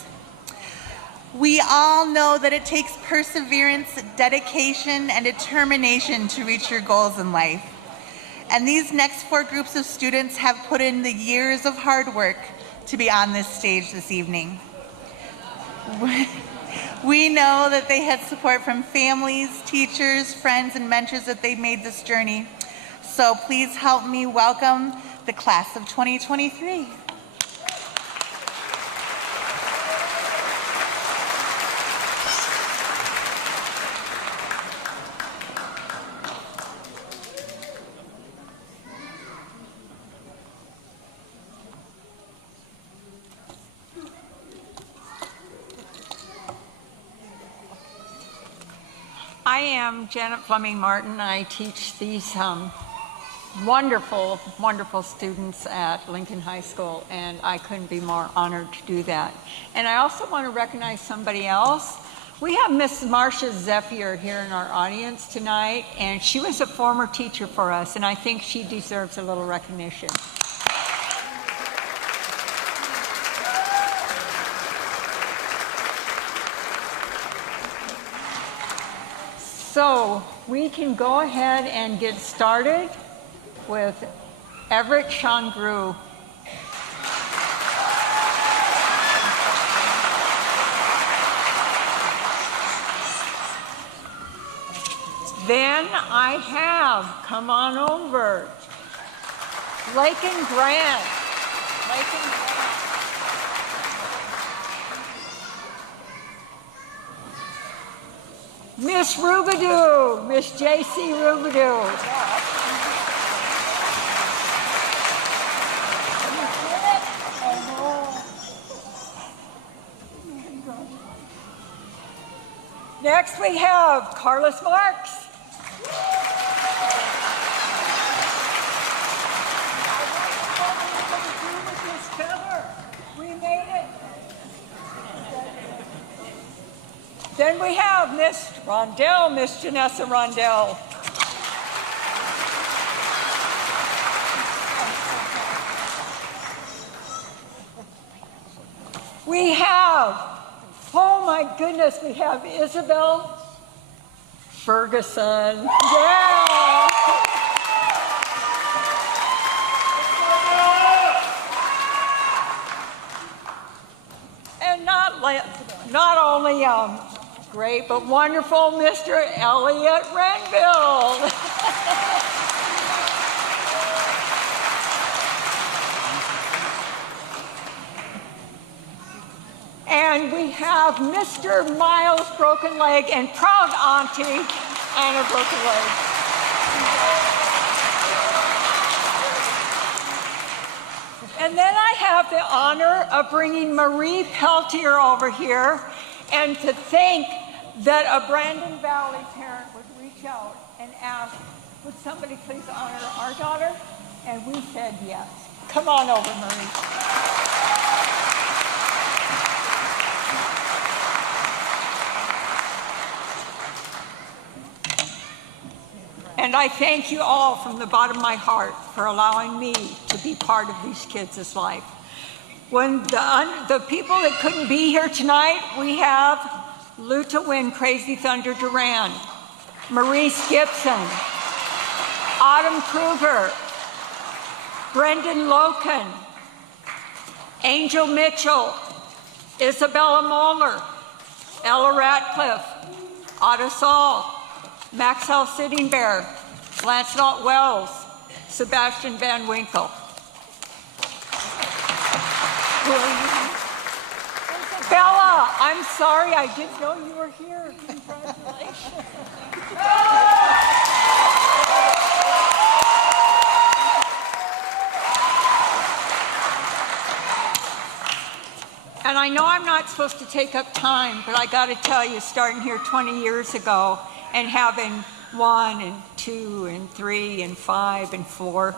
We all know that it takes perseverance, dedication, and determination to reach your goals in life. And these next 4 groups of students have put in the years of hard work to be on this stage this evening. We know that they had support from families, teachers, friends, and mentors that they made this journey. So please help me welcome the class of 2023. I am Janet Fleming Martin. I teach these wonderful, wonderful students at Lincoln High School, and I couldn't be more honored to do that. And I also want to recognize somebody else. We have Miss Marcia Zephyr here in our audience tonight, and she was a former teacher for us, and I think she deserves a little recognition. So we can go ahead and get started with Everett Shangru. Then I have, come on over, Lakin Grant. Lakin Grant. Miss Rubidoux, Miss J.C. Rubidoux. Next we have Carlos Marks. We made it. Then we have Miss Rondell, Miss Janessa Rondell. We have, oh my goodness, we have Isabel Ferguson. Yeah! And not only great but wonderful Mr. Elliot Renville. And we have Mr. Miles Broken Leg and proud auntie Anna Broken Leg. And then I have the honor of bringing Marie Peltier over here, and to think that a Brandon Valley parent would reach out and ask, would somebody please honor our daughter? And we said yes. Come on over, Marie. And I thank you all from the bottom of my heart for allowing me to be part of these kids' life. When the people that couldn't be here tonight, we have Luta Win Crazy Thunder Duran, Maurice Gibson, Autumn Kruger, Brendan Loken, Angel Mitchell, Isabella Moeller, Ella Ratcliffe, Otta Saul, Maxwell Sitting Bear, Lancelot Wells, Sebastian Van Winkle. Bella, I'm sorry, I didn't know you were here. Congratulations. And I know I'm not supposed to take up time, but I got to tell you, starting here 20 years ago and having 1 and 2 and 3 and 5 and 4,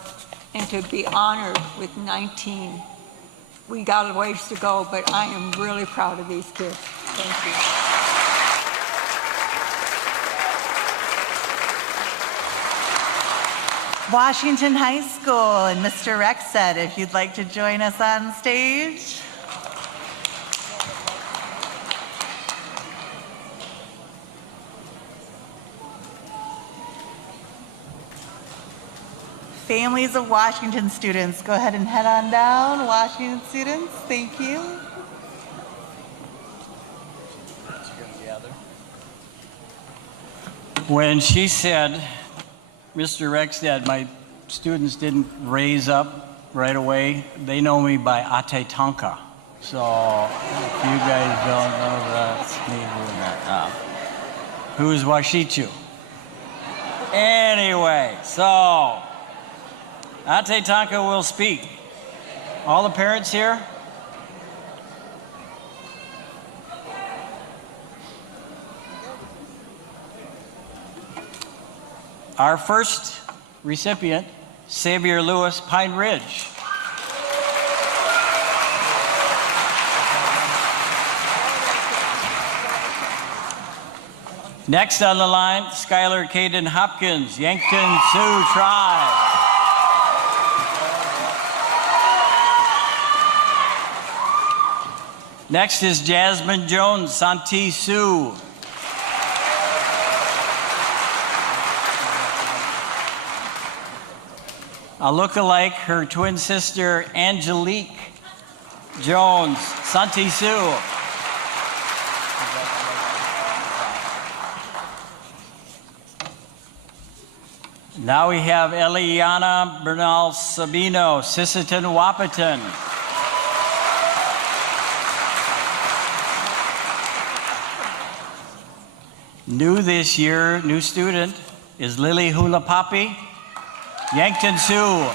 and to be honored with 19. We got a ways to go, but I am really proud of these kids. Thank you. Washington High School and Mr. Rexed, if you'd like to join us on stage. Families of Washington students, go ahead and head on down. Washington students, thank you. When she said, Mr. Rexed, my students didn't raise up right away, they know me by Ate Tonka. So if you guys don't know that's me doing that. Who's Washichu? Anyway, so Ate Tonka will speak. All the parents here? Our first recipient, Xavier Lewis, Pine Ridge. Next on the line, Skylar Caden Hopkins, Yankton Sioux Tribe. Next is Jasmine Jones, Santee Sioux. A look-alike, her twin sister, Angelique Jones, Santee Sioux. Now we have Eliana Bernal Sabino, Sisseton Wapiton. New this year, new student, is Lily Hulapapi, Yankton Sioux.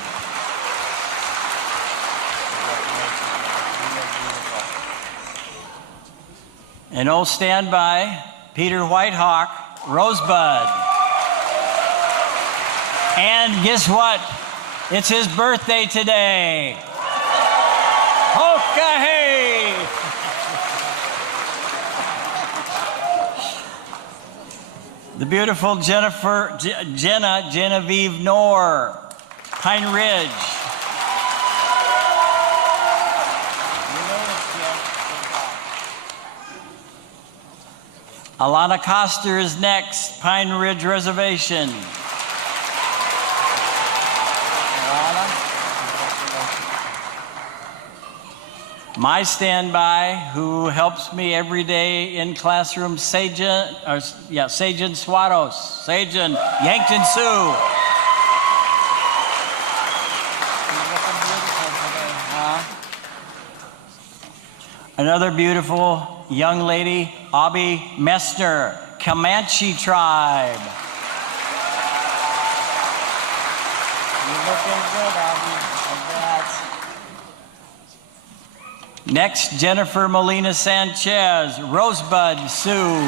And old standby, Peter Whitehawk, Rosebud. And guess what? It's his birthday today. Hoka-hey! The beautiful Genevieve Knorr, Pine Ridge. Alana Coster is next, Pine Ridge Reservation. My standby, who helps me every day in classroom, Sajan Swatos, Sajan, Yankton Sioux. Another beautiful young lady, Abby Messner, Comanche Tribe. You're looking good, Abby. Next, Jennifer Molina Sanchez, Rosebud Sioux.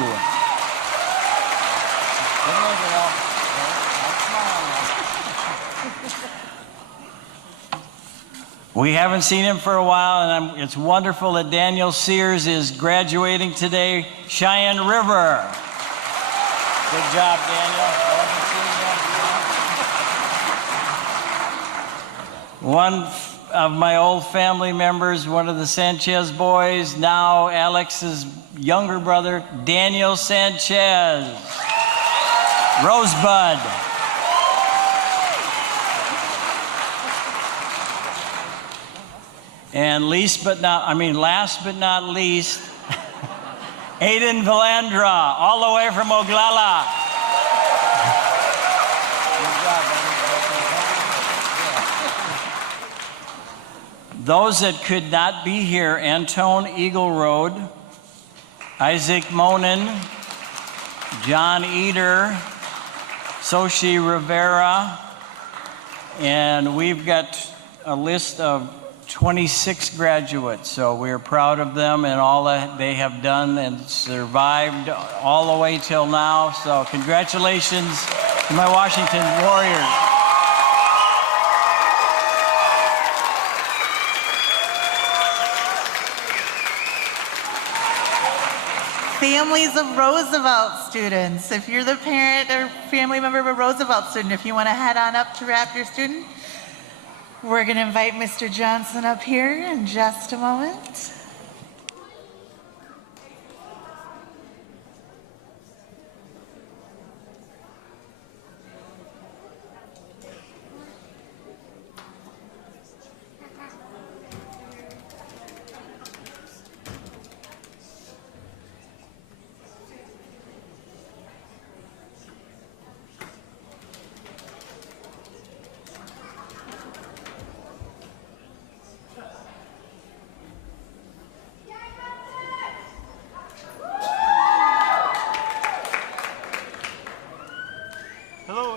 We haven't seen him for a while, and it's wonderful that Daniel Sears is graduating today. Cheyenne River. Good job, Daniel. One of my old family members, one of the Sanchez boys, now Alex's younger brother, Daniel Sanchez. Rosebud. And last but not least, Aiden Valandra, all the way from Oglala. Those that could not be here, Antone Eagle Road, Isaac Monin, John Eder, Soshi Rivera, and we've got a list of 26 graduates, so we're proud of them and all that they have done and survived all the way till now. So congratulations to my Washington Warriors. Families of Roosevelt students. If you're the parent or family member of a Roosevelt student, if you want to head on up to wrap your student, we're going to invite Mr. Johnson up here in just a moment.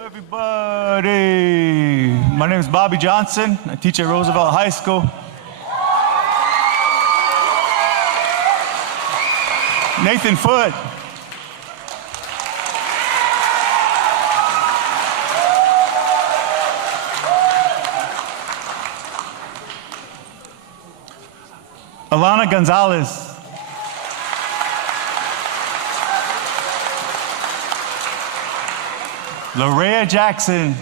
Everybody, my name is Bobby Johnson. I teach at Roosevelt High School. Nathan Foote. Alana Gonzalez. Larea Jackson.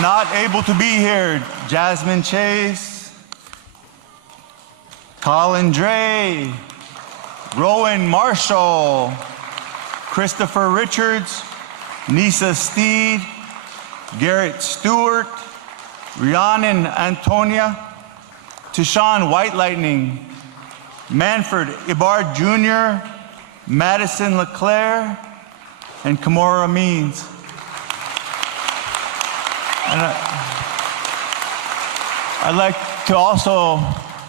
Not able to be here, Jasmine Chase, Colin Dre, Rowan Marshall, Christopher Richards, Nisa Steed, Garrett Stewart, Rhiannon Antonia, Tishawn White Lightning, Manford Ibar Jr., Madison LeClaire, and Kamora Means. And I'd like to also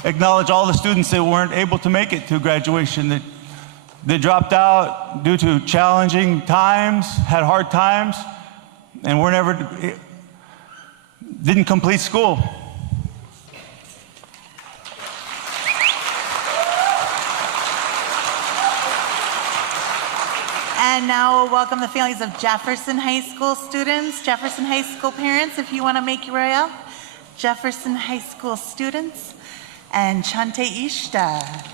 acknowledge all the students that weren't able to make it to graduation, that dropped out due to challenging times, had hard times, and didn't complete school. And now we'll welcome the families of Jefferson High School students. Jefferson High School parents, if you want to make your way up. Jefferson High School students. And Chante Ishta.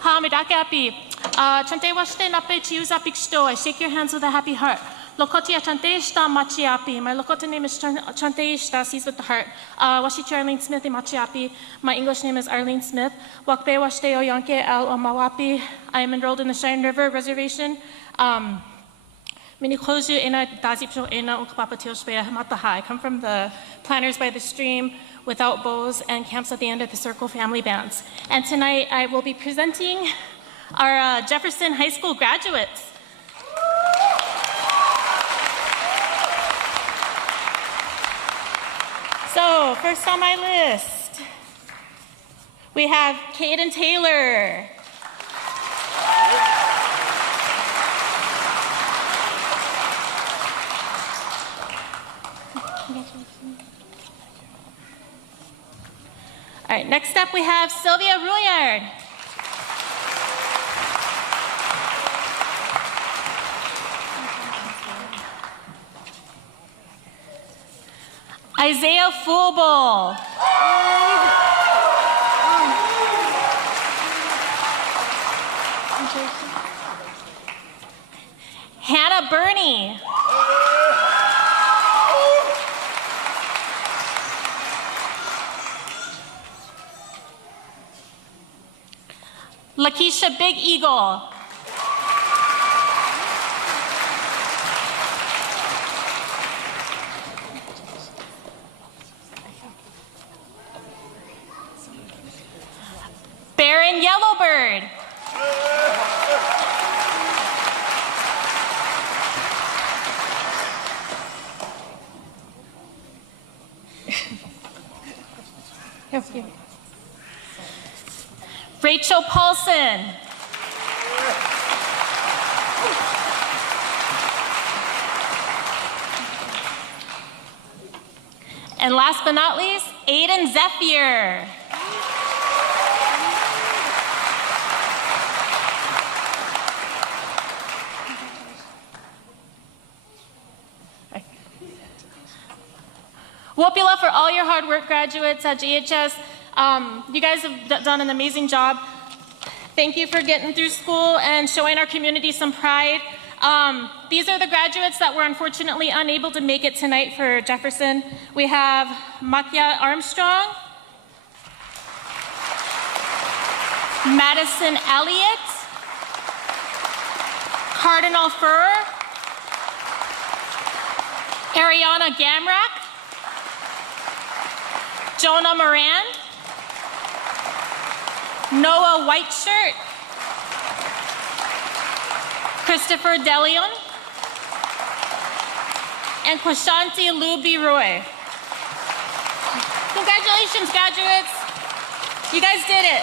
Hamidake api. Chante washte nape chius apik sto. I shake your hands with a happy heart. Lokotia chante ishta machi api. My Lakota name is Chante Ishta, sees with the heart. Washiti Arlene Smith machi api. My English name is Arlene Smith. Wakbe washte o yanke al omawapi. I am enrolled in the Cheyenne River Reservation. Minikoju ena dazipsho ena ukpapatioshbe matahai. I come from the Planners by the Stream, Without Bows, and Camps at the End of the Circle family bands. And tonight I will be presenting our Jefferson High School graduates. So, first on my list, we have Caden Taylor. All right, next up we have Sylvia Rouillard. Isaiah Fulball. Hannah Burney. Lakeisha Big Eagle. Baron Yellowbird. Rachel Paulson. And last but not least, Aiden Zephyr. Whoopula for all your hard work, graduates at GHS. You guys have done an amazing job. Thank you for getting through school and showing our community some pride. These are the graduates that were unfortunately unable to make it tonight for Jefferson. We have Makia Armstrong, Madison Elliott, Cardinal Furr, Ariana Gamrak, Jonah Moran, Noah Whiteshirt, Christopher DeLeon, and Kwashanti Luby Roy. Congratulations, graduates. You guys did it.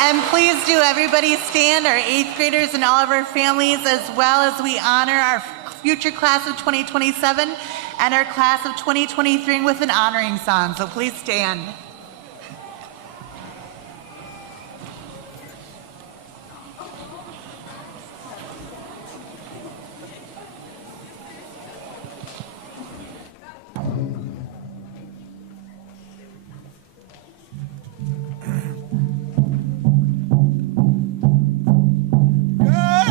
And please do everybody stand, our 8th graders and all of our families, as well as we honor our future class of 2027 and our class of 2023 with an honoring song. So please stand. Yeah.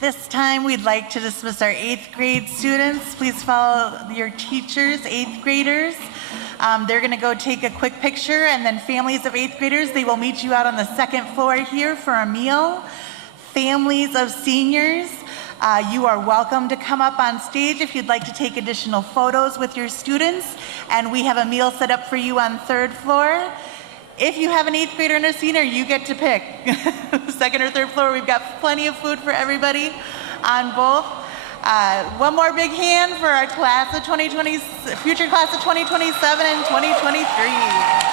This time, we'd like to dismiss our 8th grade students. Please follow your teachers, 8th graders. They're going to go take a quick picture, and then families of 8th graders, they will meet you out on the 2nd floor here for a meal. Families of seniors, you are welcome to come up on stage if you'd like to take additional photos with your students, and we have a meal set up for you on 3rd floor. If you have an 8th grader and a senior, you get to pick. 2nd or 3rd floor, we've got plenty of food for everybody on both. One more big hand for our class of 2020, future class of 2027 and 2023.